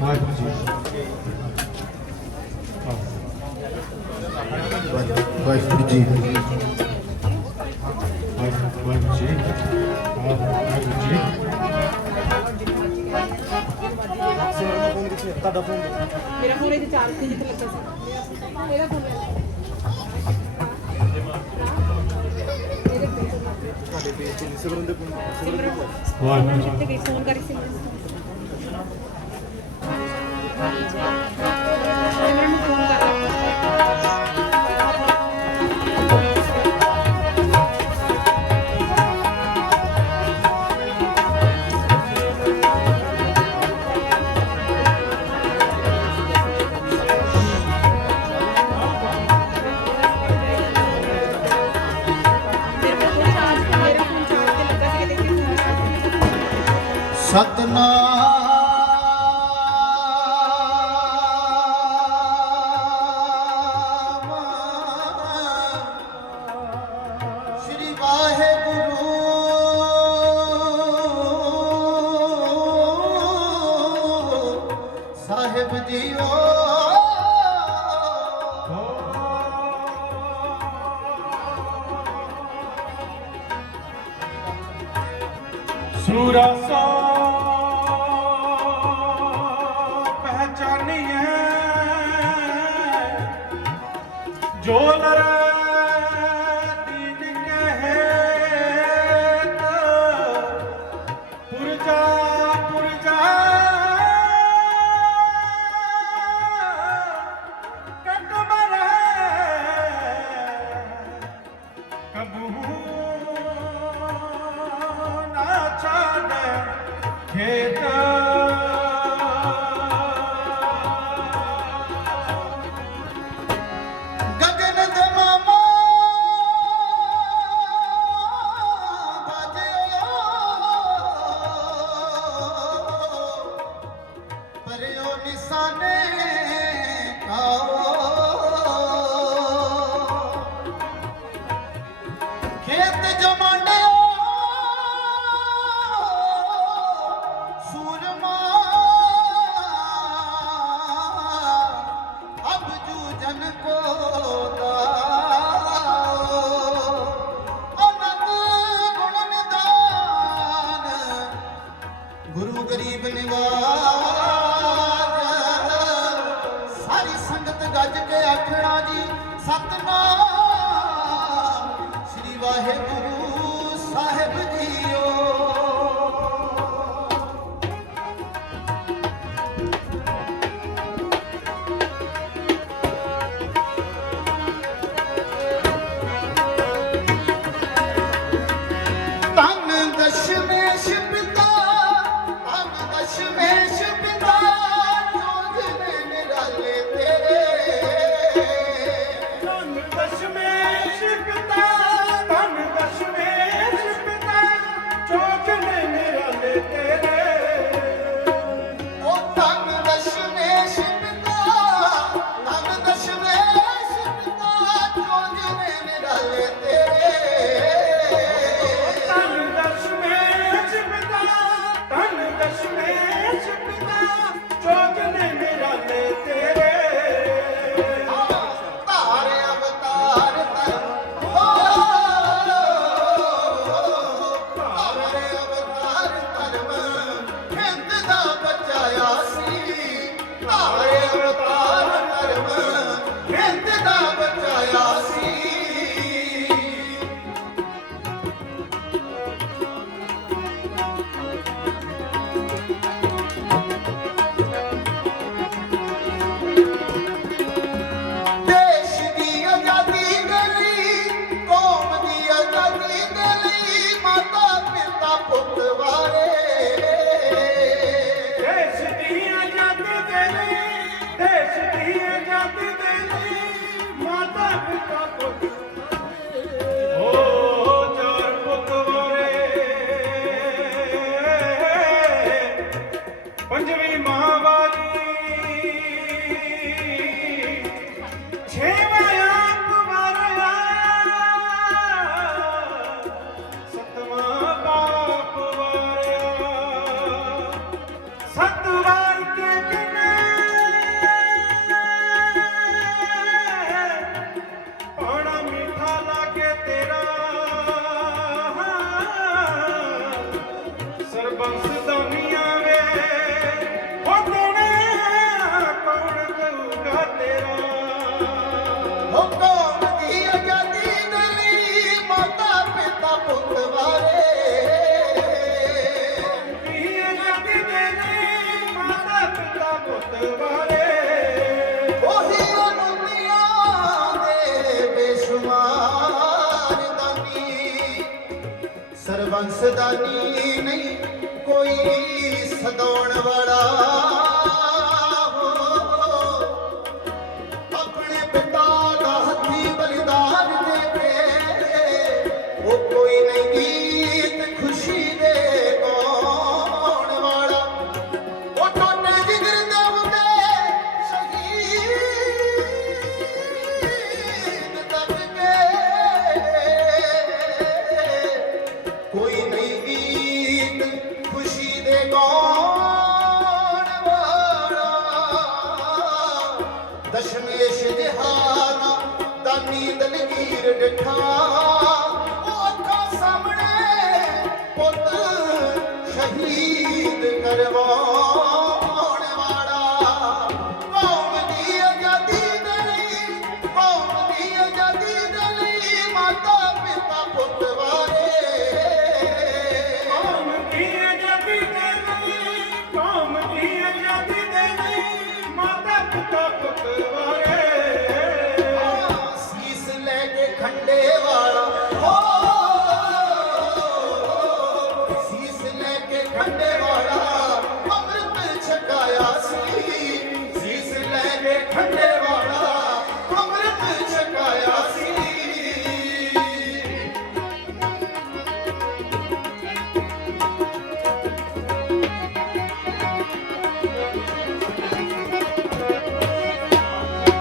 ਵਾਹਿਗੁਰੂ ਜੀ ਮੇਰਾ ਫੋਨ ਇਹਦੇ ਚਾਰਜ ਤੇ ਜਿੱਥੇ ਲੱਗਾ ਸੀ ਇਹਦਾ ਫੋਨ ਜਿੱਥੇ ਗਈ ਫੋਨ ਕਰੀ ਸੀ ਸਿਮਰਨ ਨੂੰ ਫੋਨ ਕਰ ਸਤਨਾਮ ਸ਼੍ਰੀ ਵਾਹਿਗੁਰੂ ਸਾਹਿਬ ਜੀਓ ਸੂਰਾ ਸੋ ਪਹਿਚਾਨੀਏ ਜੋ ਲਰੇ ਦੀਨ ਕਹੇ ਪੁਰਜਾ ਕਦ ਮਰੇ ਕਬੂ ਨਾ ਛਾੜੇ ਖੇਤ ਗਗਨ ਦਮਾਮਾ ਬਾਜਿਓ ਪਰਿਓ ਨਿਸ਼ਾਨੇ ਕਾਓ ਖੇਤ ਜਮਾਂਡਿਓ ਸੂਰਮਾ ਅਬ ਜੂਜਨ ਕੋ ਦਾਓ ਅਨੰਦ ਗੁਣ ਨਿਦਾਨ ਗੁਰੂ ਗਰੀਬ ਨਿਵਾਜ ਸਾਰੀ ਸੰਗਤ ਗੱਜ ਕੇ ਆਖਣਾ ਜੀ ਸਤਨਾਮ ਸ਼੍ਰੀ ਵਾਹਿਗੁਰੂ ਸਾਹਿਬ ਜੀਓ ਧੰਨ ਦਸ਼ਮੇਸ਼ ਪਿਤਾ ਧੰਨ ਦਸ਼ਮੇਸ਼ ਪਿਤਾ ਜੋਗ ਨੇ ਨਿਰਾਲੇ ਤੇਰੇ ਧੰਨ ਦਸ਼ਮੇਸ਼ ਪਿਤਾ ਧੰਨ ਚਾਰ ਪੁੱਤ ਵਾਰੇ ਪੰਜਵੀਂ ਮਾਂ ਵਾਲੀ ਛੇਵਾਂ ਆਪ ਵਾਰਿਆ ਸੱਤਵਾਂ ਬਾਪ ਵਾਰਿਆ ਸੱਤ ਵਾਰ ਕੇ ਦਿਨ ਪਾਣਾ ਮਿੱਠਾ ਲਾਗੇ ਤੇਰਾ ਸਰਬੰਸ ਦਾਨੀਆਂ ਵੇ ਹੋ ਦੇਣਾ ਕੌਣ ਦਊਗਾ ਤੇਰਾ ਹੋ ਕੌਮ ਦੀ ਆਜ਼ਾਦੀ ਦੇ ਲਈ ਮਾਤਾ ਪਿਤਾ ਪੁੱਤ ਵਾਰੇ ਵੀ ਆਜ਼ਾਦੀ ਦੇ ਲਈ ਮਾਤਾ ਪਿਤਾ ਪੁੱਤ ਵਾਰੇ ਉਹੀ ਅਨੰਦੀਆਂ ਦੇ ਬੇਸ਼ੁਮਾਰ ਦਾਨੀ ਸਰਬੰਸ ਦਾਨੀ ਨਹੀਂ ਕੋਈ ਸਦਾਉਣ ਵਾਲਾ ਹੋ ਆਪਣੇ ਪਿਤਾ ਦਾ ਹੱਥੀ ਬਲਿਦਾਨ ਦੇ ਕੇ ਉਹ ਕੋਈ ਨਹੀਂ ਗੀਤ ਖੁਸ਼ੀ ਦੇ ਗਾਉਣ ਵਾਲਾ ਉਹ ਟੋਟੇ ਜਿਗਰ ਦੇ ਹੁੰਦੇ ਸ਼ਹੀਦ ਤੱਕ ਕੇ ਕੋਈ ਨਹੀਂ ਗੀਤ ਖੁਸ਼ੀ ਦੇ ਗਾਉਣ ਵਾਲਾ ਦਸ਼ਮੇਸ਼ ਜਹਾਨਾ ਦਾਨੀ ਦਲਗੀਰ ਡਿਠਾ ਉਹ ਅੱਖਾਂ ਸਾਹਮਣੇ ਪੁੱਤ ਸ਼ਹੀਦ ਕਰਵਾਉਣ ਵਾਲਾ ਕੌਮ ਦੀ ਆਜ਼ਾਦੀ ਦੇ ਲਈ ਕੌਮ ਦੀ ਆਜ਼ਾਦੀ ਦੇ ਲਈ ਮਾਤਾ ਪਿਤਾ ਪੁੱਤ ਵਾਰੇ ਕੌਮ ਦੀ ਆਜ਼ਾਦੀ ਦੇ ਲਈ ਕੌਮ ਦੀ ਆਜ਼ਾਦੀ ਦੇ ਲਈ ਮਾਤਾ ਪਿਤਾ ਪੁੱਤ ਵਾਰੇ ਸੀਸ ਲੈ ਕੇ ਖੰਡੇ ਵਾਲਾ ਹੋ ਸੀਸ ਲੈ ਕੇ ਖੰਡੇ ਵਾਲਾ ਅੰਮ੍ਰਿਤ ਛਕਾਇਆ ਸੀ ਸੀਸ ਲੈ ਕੇ ਖੰਡੇ ਵਾਲਾ ਅੰਮ੍ਰਿਤ ਛਕਾਇਆ ਸੀ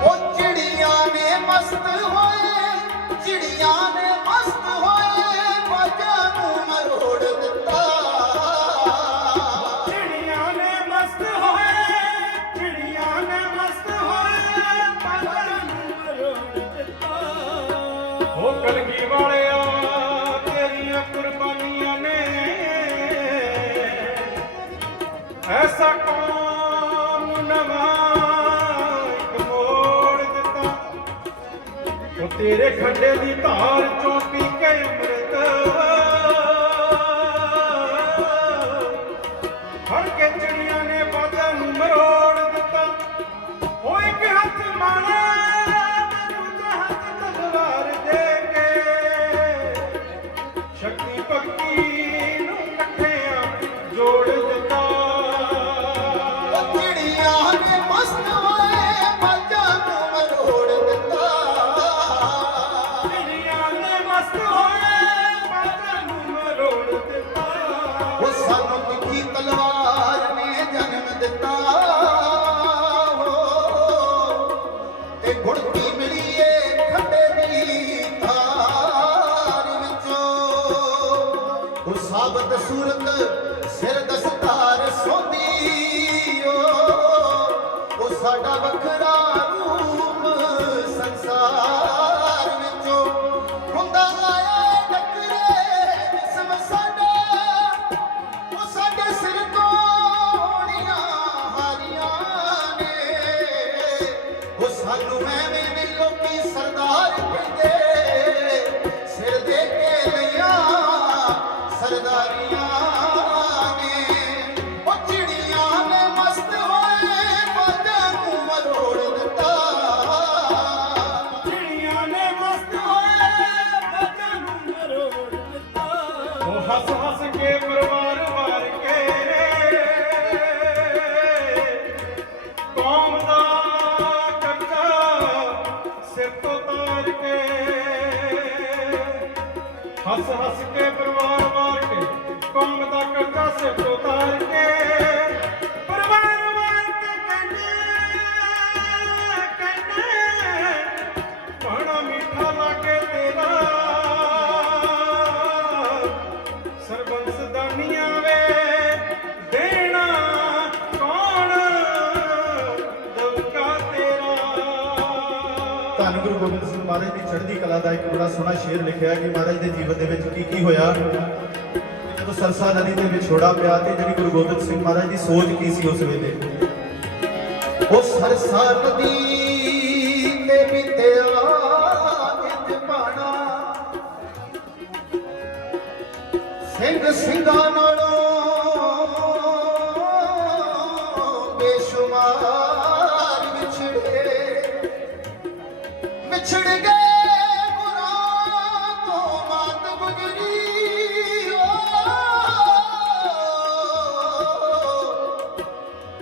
ਉਹ ਚਿੜੀਆਂ ਨੇ ਮਸਤ ਹੋਏ ਚਿੜੀਆਂ ਨੇ ਮਸਤ ਹੋਏ ਬਾਜਾਂ ਨੂੰ ਮਰੋੜ ਦਿੱਤਾ ਚਿੜੀਆਂ ਨੇ ਮਸਤ ਹੋਏ ਚਿੜੀਆਂ ਨੇ ਮਸਤ ਹੋਏ ਪਾਲਾਂ ਨੂੰ ਮਰੋੜ ਦਿੱਤਾ ਹੋ ਕਲਗੀ ਵਾਲਿਆ ਤੇਰੀਆਂ ਕੁਰਬਾਨੀਆਂ ਨੇ ਐਸਾ ਕੌਮ ਨੂੰ ਨਵਾਂ ਇੱਕ ਮੋੜ ਦਿੱਤਾ ਉਹ ਤੇਰੇ ਖੰਡੇ ਦੀ ਧਾਰ ਚੋਂ ਪੀ ਕੇ ਅੰਮ੍ਰਿਤ ਫੜ ਕੇ ਚਿੜੀਆਂ ਨੇ ਬਾਜਾਂ ਨੂੰ ਮਰੋੜ ਦਿੱਤਾ ਉਹ ਇੱਕ ਹੱਥ ਮਾਣਾ ਤੇ ਦੂਜੇ ਹੱਥ ਤਲਵਾਰ ਦੇ ਕੇ ਸ਼ਕਤੀ ਭਗਤੀ ਨੂੰ ਇਕੱਠਿਆਂ ਜੋੜ ਦਿੱਤਾ ਉਹ ਚਿੜੀਆਂ ਨੇ ਮਸਤ ਹੋਏ ਬਾਜਾਂ ਨੂੰ ਮਰੋੜ ਦਿੱਤਾ ਚਿੜੀਆਂ ਨੇ ਮਸਤ ਹੋਏ ਬਾਜਾਂ ਨੂੰ ਮਰੋੜ ਦਿੱਤਾ ਉਹ ਸਾਨੂੰ ਤਿੱਖੀ ਤਲਵਾਰ ਨੇ ਜਨਮ ਦਿੱਤਾ ਹੋ ਤੇ ਗੁੜਤੀ ਮਿਲੀ ਏ ਖੰਡੇ ਦੀ ਧਾਰ ਵਿੱਚੋਂ ਉਹ ਸਾਬਤ ਸੂਰਤ ਸਿਰ ਦਸਤਾਰ ਸੋਦੀ ਉਹ ਸਾਡਾ ਵੱਖਰਾ ਰੂਪ ਸੰਸਾਰ ਵਿੱਚੋਂ ਹੁੰਦਾ ਆਇਆ ਟੱਕਰੇ ਜਿਸਮ ਸਾਡਾ ਉਹ ਸਾਡੇ ਸਿਰ ਤੋਂ ਹੋਣੀਆਂ ਹਾਰੀਆਂ ਨੇ ਉਹ ਸਾਨੂੰ ਐਵੇਂ ਨਹੀਂ ਲੋਕੀ ਸਰਦਾਰ ਕਹਿੰਦੇ ਸਿਰ ਦੇ ਕੇ ਲਈਆਂ ਸਰਦਾਰੀਆਂ ਨੇ ਉਹ ਚਿੜੀਆਂ ਨੇ ਮਸਤ ਹੋਏ ਬਾਜਾਂ ਨੂੰ ਮਰੋੜ ਦਿੱਤਾ ਚਿੜੀਆਂ ਨੇ ਮਸਤ ਹੋਏ ਬਾਜਾਂ ਨੂੰ ਮਰੋੜ ਦਿੱਤਾ ਉਹ ਹੱਸ ਹੱਸ ਕੇ ਪਰਿਵਾਰ ਵਾਰ ਕੇ ਕੌਮ ਦਾ ਕਰਜ਼ਾ ਸਿਰ ਤੋਂ ਤਾਰ ਕੇ ਹੱਸ ਹੱਸ ਕੇ ਪਰਿਵਾਰ ਵਾਰ ਕੇ ਕੌਮ ਦਾ ਕਰਜ਼ਾ ਸਿਰ ਤੋਂ ਉਤਾਰ ਕੇ ਪਰਿਵਾਰ ਵਾਰ ਕੇ ਕਹਿੰਦੇ ਪਾਣਾ ਮਿੱਠਾ ਲਾਗੇ ਤੇਰਾ ਸਰਬੰਸ ਦਾਨੀਆਂ ਵੇ ਦੇਣਾ ਕੌਣ ਦਊਗਾ ਤੇਰਾ। ਧੰਨ ਗੁਰੂ ਗੋਬਿੰਦ ਸਿੰਘ ਮਹਾਰਾਜ ਦੀ ਚੜ੍ਹਦੀ ਕਲਾ ਦਾ ਇੱਕ ਬੜਾ ਸੋਹਣਾ ਸ਼ੇਰ ਲਿਖਿਆ ਕਿ ਮਹਾਰਾਜ ਦੇ ਜੀਵਨ ਦੇ ਵਿੱਚ ਕੀ ਹੋਇਆ ਜਦੋਂ ਸਰਸਾ ਨਦੀ ਦੇ ਵਿਛੋੜਾ ਪਿਆ ਤੇ ਜਿਹੜੀ ਗੁਰੂ ਗੋਬਿੰਦ ਸਿੰਘ ਮਹਾਰਾਜ ਦੀ ਸੋਚ ਕੀ ਸੀ ਉਸ ਵੇਲੇ। ਉਹ ਸਰਸਾ ਨਦੀ ਤੇ ਬੀਤਿਆ ਇੰਜ ਪਾਣਾ ਸਿੰਘ ਸਿੰਘਾਂ ਨਾਲੋਂ ਬੇਸ਼ੁਮਾਰ ਵਿਛੜ ਗਏ ਗੁਰਾਂ ਤੋਂ ਮਾਤ ਗੁਜਰੀ।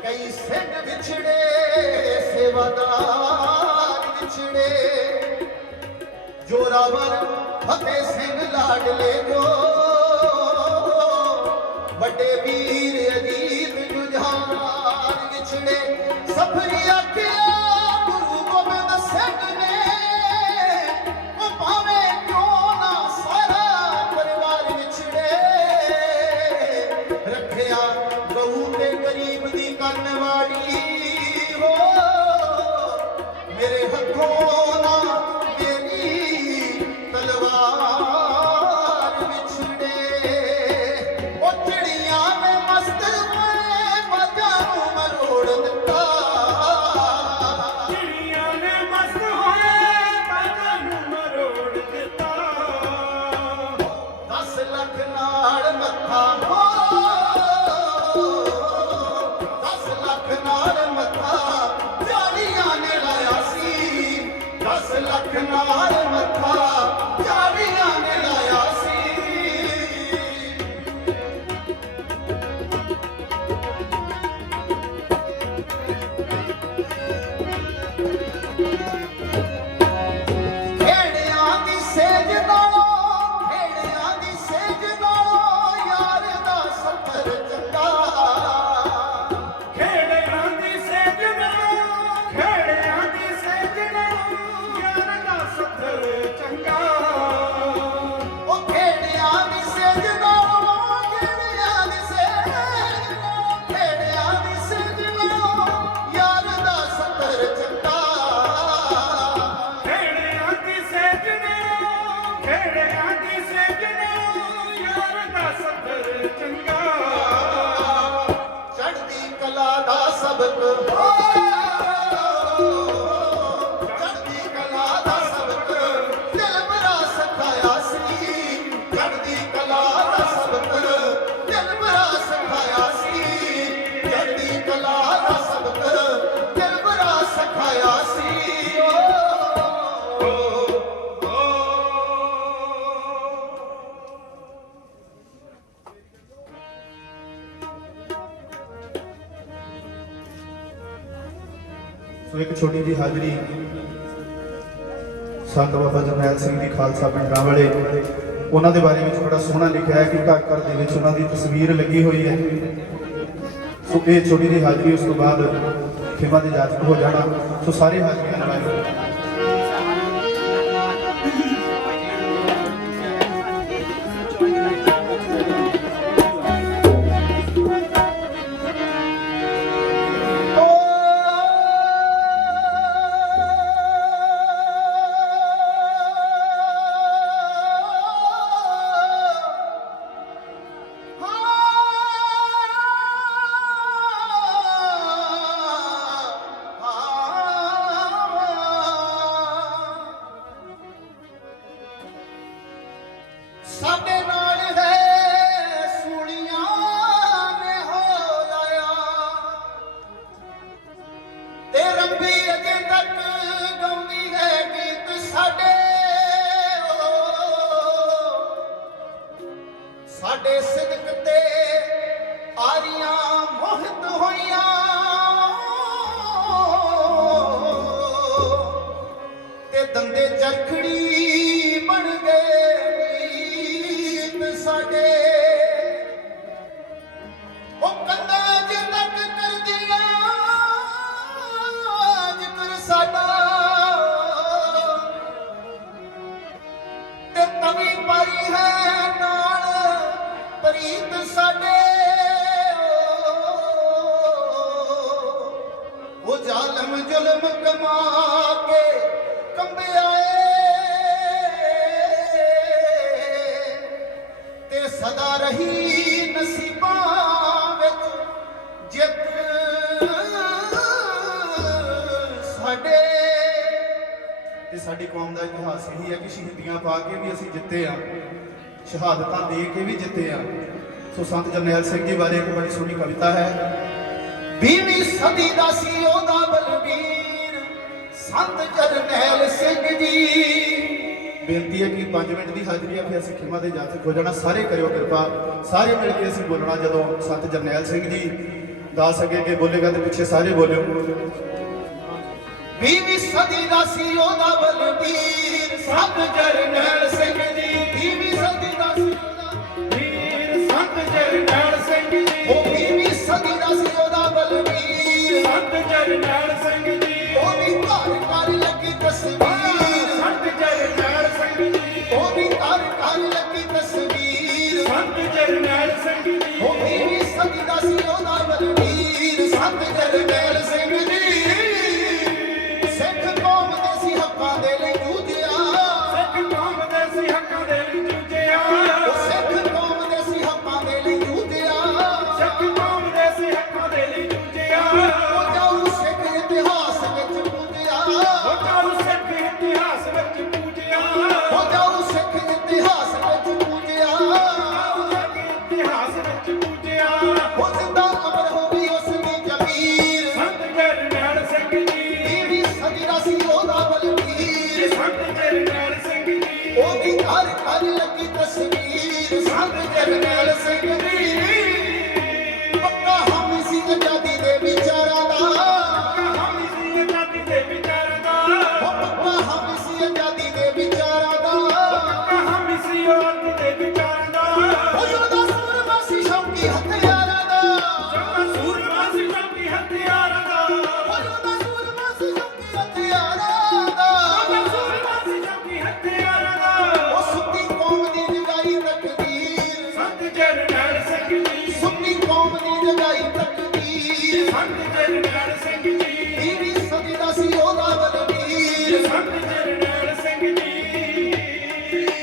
ਕਈ ਸਿੰਘ ਵਿਛੜੇ ਸੇਵਾਦਾਰ ਵਿਛੜੇ ਜੋਰਾਵਰ ਫਤਿਹ ਸਿੰਘ ਲਾਡਲੇ ਜੋ ਵੱਡੇ ਵੀਰ ਅਜੀਤ ਜੁਝਾਰ ਵਿਛੜੇ ਸਫਰੀ ਆਖਿਆ ਗੁਰੂ ਗੋਬਿੰਦ ਸਿੰਘ ਨੇ ਉਹ ਭਾਵੇਂ ਕਿਉਂ ਨਾ ਸਾਰਾ ਪਰਿਵਾਰ ਵਿਛੜੇ ਰੱਖਿਆ ਗਊ ਤੇ ਗਰੀਬ ਦੀ ਕੰਨ ਵਾਲੀ ਹੋ ਮੇਰੇ ਹੱਥੋਂ ਨਾ ਮੇਰੀ ਤਲਵਾਰ ਵਿਛੜੇ। ਉਹ ਚਿੜੀਆਂ ਨੇ ਮਸਤ ਹੋਏ ਬਾਜਾਂ ਨੂੰ ਮਰੋੜ ਦਿੱਤਾ ਚਿੜੀਆਂ ਨੇ ਮਸਤ ਹੋਏ ਬਾਜਾਂ ਨੂੰ ਮਰੋੜ ਦਿੱਤਾ 10 ਲੱਖ ਨਾਲ ਮੱਥਾ ਹੋ 10 ਲੱਖ ਨਾਲ ਮੱਥਾ ਝਾੜੀਆਂ ਨੇ ਲਾਇਆ ਸੀ 10 ਲੱਖ ਨਾਲ ਮੱਥਾ ਝਾੜੀਆਂ ਨੇ ਲਾਇਆ ਸੀ। ਖੇੜਿਆਂ ਦੀ ਸੇਜ ਨਾਲੋਂ ਯਾਰ ਦਾ ਸਫ਼ਰ ਚੰਗਾ ਖੇੜਿਆਂ ਦੀ ਸੇਜ ਨਾਲੋਂ ਯਾਰ ਦਾ ਸਫ਼ਰ ਚੰਗਾ। ਉਹ ਖੇੜਿਆਂ ਦੀ ਸੇਜ ਨਾਲੋਂ ਯਾਰ ਦਾ ਸਫ਼ਰ ਚੰਗਾ। ਖੇੜਿਆਂ ਦੀ ਸੇਜ ਨਾਲੋਂ ਯਾਰ ਦਾ ਸਫ਼ਰ ਚੰਗਾ। ਚੜ੍ਹਦੀ ਕਲਾ ਦਾ ਸਬਕ ਚੜ੍ਹਦੀ ਕਲਾ ਦਾ ਸਬਕ ਦਿਲ ਮੇਰਾ ਸਿਖਾਇਆ ਸੀ ਚੜ੍ਹਦੀ ਕਲਾ ਦਾ ਸਬਕ ਦਿਲ ਮੇਰਾ ਸਿਖਾਇਆ ਸੀ ਚੜ੍ਹਦੀ ਕਲਾ ਦਾ ਸਬਕ ਦਿਲ ਮੇਰਾ ਸਿਖਾਇਆ ਸੀ। ਸੋ ਇੱਕ ਛੋਟੀ ਜਿਹੀ ਹਾਜ਼ਰੀ ਸੰਤ ਬਾਬਾ ਜਰਨੈਲ ਸਿੰਘ ਜੀ ਖਾਲਸਾ ਪਿੰਡਾਂ ਵਾਲੇ ਉਹਨਾਂ ਦੇ ਬਾਰੇ ਵਿੱਚ ਬੜਾ ਸੋਹਣਾ ਲਿਖਿਆ ਹੈ ਕਿ ਘਰ ਘਰ ਦੇ ਵਿੱਚ ਉਹਨਾਂ ਦੀ ਤਸਵੀਰ ਲੱਗੀ ਹੋਈ ਹੈ। ਸੋ ਇਹ ਛੋਟੀ ਜਿਹੀ ਹਾਜ਼ਰੀ ਉਸ ਤੋਂ ਬਾਅਦ ਖਿਮਾ ਦੇ ਜਾਚਕ ਹੋ ਜਾਣਾ। ਸੋ ਸਾਰੇ ਹਾਜ਼ਰੀਆਂ ਲਗਾਏ। ਸਾਡੇ ਨਾਲ ਹੈ ਸੂਲੀਆਂ ਨੇ ਹੋ ਲਾਇਆ ਤੇ ਰੱਬੀ ਅਜੇ ਤੱਕ ਗਾਉਂਦੀ ਹੈ ਗੀਤ ਸਾਡੇ ਸਾਡੇ ਸਿਦਕ ਤੇ ਆਰੀਆਂ ਮੋਹਿਤ ਹੋਈਆਂ ਤੇ ਦੰਦੇ ਚਰਖੜੀ ਬਣ ਗਏ ਤੇ ਸਾਡੀ ਕੌਮ ਦਾ ਇਤਿਹਾਸ ਇਹੀ ਹੈ ਕਿ ਸ਼ਹੀਦੀਆਂ ਪਾ ਕੇ ਵੀ ਅਸੀਂ ਜਿੱਤੇ ਆ, ਸ਼ਹਾਦਤਾਂ ਦੇ ਕੇ ਵੀ ਜਿੱਤੇ ਆ। ਸੋ ਸੰਤ ਜਰਨੈਲ ਸਿੰਘ ਜੀ ਬਾਰੇ ਇੱਕ ਬੜੀ ਸੋਹਣੀ ਕਵਿਤਾ ਹੈ। 20ਵੀਂ ਸਦੀ ਦਾ ਸੀ ਉਹਦਾ ਬਲਬੀਰ ਸੰਤ ਜਰਨੈਲ ਸਿੰਘ ਜੀ। ਬੇਨਤੀ ਹੈ ਕਿ 5 ਮਿੰਟ ਦੀ ਹਾਜ਼ਰੀ ਆ, ਫਿਰ ਅਸੀਂ ਖਿਮਾ ਦੇ ਜਾਚ ਹੋ ਜਾਣਾ। ਸਾਰੇ ਕਰਿਓ ਕਿਰਪਾ, ਸਾਰੇ ਮਿਲ ਕੇ ਅਸੀਂ ਬੋਲਣਾ। ਜਦੋਂ ਸੰਤ ਜਰਨੈਲ ਸਿੰਘ ਜੀ ਦਾਸ ਅੱਗੇ ਬੋਲੇਗਾ ਤੇ ਪਿੱਛੇ ਸਾਰੇ ਬੋਲਿਓ। 20ਵੀਂ ਸਦੀ ਦਾ ਸੀ ਉਹਦਾ ਬਲਬੀਰ ਸੰਤ ਜਰਨੈਲ ਸਿੰਘ ਜੀ। 20ਵੀਂ ਸਦੀ ਦਾ ਸੀ ਉਹਦਾ ਵੀਰ ਸੰਤ ਜਰਨੈਲ ਸਿੰਘ ਜੀ। ਉਹ 20ਵੀਂ ਸਦੀ ਦਾ ਸੀ ਉਹਦਾ ਬਲਬੀਰ ਸੰਤ ਜਰਨੈਲ ਸਿੰਘ ਜੀ। ਉਹਦੀ ਘਰ ਘਰ ਲੱਗੀ ਤਸਵੀਰ ਸੰਤ ਜਰਨੈਲ ਸਿੰਘ ਜੀ। ਉਹਦੀ ਘਰ ਘਰ ਲੱਗੀ ਤਸਵੀਰ ਸੰਤ ਜਰਨੈਲ ਸਿੰਘ ਜੀ। ਉਹ 20ਵੀਂ ਸਦੀ ਦਾ ਸੀ ਉਹਦਾ ਬਲਬੀਰ ਸੰਤ ਜਰਨੈਲ ਸਿੰਘ ਜੀ। ਸਿੱਖ ਕੌਮ ਦੇ ਸੀ ਹੱਕਾਂ ਦੇ ਲਈ ਜੂਝਿਆ, ਸਿੱਖ ਕੌਮ ਦੇ ਸੀ ਹੱਕਾਂ ਦੇ ਲਈ ਜੂਝਿਆ। ਸਿੱਖ ਕੌਮ ਦੇ ਸੀ ਹੱਕਾਂ ਦੇ ਲਈ ਜੂਝਿਆ, ਸਿੱਖ ਕੌਮ ਦੇ ਸੀ ਹੱਕਾਂ ਦੇ ਲਈ ਜੂਝਿਆ। ਉਹ ਜਾਊ ਸਿੱਖ ਇਤਿਹਾਸ ਵਿੱਚ ਪੂਜਿਆ, ਉਹ ਜਾਊ ਸਿੱਖ ਇਤਿਹਾਸ ਵਿੱਚ ਪੂਜਿਆ। ਉਹ ਜਾਊ ਸਿੱਖ ਇਤਿਹਾਸ ਵਿੱਚ ਪੂਜਿਆ, ਇਤਿਹਾਸ ਵਿੱਚ ਪੂਜਿਆ। ਉਹ ਜ਼ਿੰਦਾ ਅਮਰ ਹੋ ਗਈ ਉਸ ਦੀ ਜ਼ਮੀਰ ਸੰਤ ਜਰਨੈਲ ਸਿੰਘ ਜੀ। 20ਵੀਂ ਸਦੀ ਦਾ ਸੀ ਉਹਦਾ ਬਲਬੀਰ ਸੰਤ ਜਰਨੈਲ ਸਿੰਘ ਜੀ। ਉਹਦੀ ਘਰ ਘਰ ਲੱਗੀ ਤਸਵੀਰ ਸੰਤ ਜਰਨੈਲ ਸਿੰਘ ਜੀ। ਪੱਕਾ ਹਾਮੀ ਸੀ ਆਜ਼ਾਦੀ ਦੇ ਵਿਚਾਰਾਂ ਦਾ, ਪੱਕਾ ਹਾਮੀ ਸੀ ਆਜ਼ਾਦੀ ਦੇ ਵਿਚਾਰਾਂ ਦਾ। ਉਹ ਪੱਕਾ ਹਾਮੀ ਸੀ ਆਜ਼ਾਦੀ ਦੇ ਵਿਚਾਰਾਂ ਦਾ, ਪੱਕਾ ਹਾਮੀ ਸੀ ਆਜ਼ਾਦੀ ਦੇ ਵਿਚਾਰਾਂ ਦਾ। ਉਹ ਉਹਦਾ ਸੂਰਮਾ ਸੀ ਸ਼ੌਕੀ ਹਥਿਆਰਾਂ ਦਾ, ਉਹਦਾ ਸੂਰਮਾ ਸੀ ਸ਼ੌਕੀ ਹਥਿਆਰਾਂ ਦਾ। ਉਹਦਾ ਸੂਰਮਾ ਸੀ ਸ਼ੌਕੀ ਹਥਿਆਰਾਂ ਦਾ, ਉਹਦਾ ਸੂਰਮਾ ਸੀ ਸ਼ੌਕੀ ਹਥਿਆਰਾਂ ਦਾ। ਉਹ ਸੁੱਤੀ ਕੌਮ ਦੀ ਜਗਾਈ ਤਕਦੀਰ ਸੰਤ ਜਰਨੈਲ ਸਿੰਘ ਜੀ। ਸੁੱਤੀ ਕੌਮ ਦੀ ਜਗਾਈ ਤਕਦੀਰ ਸੰਤ ਜਰਨੈਲ ਸਿੰਘ ਜੀ। 20ਵੀਂ ਸਦੀ ਦਾ ਸੀ ਉਹਦਾ ਬਲਬੀਰ ਸੰਤ ਜਰਨੈਲ ਸਿੰਘ ਜੀ।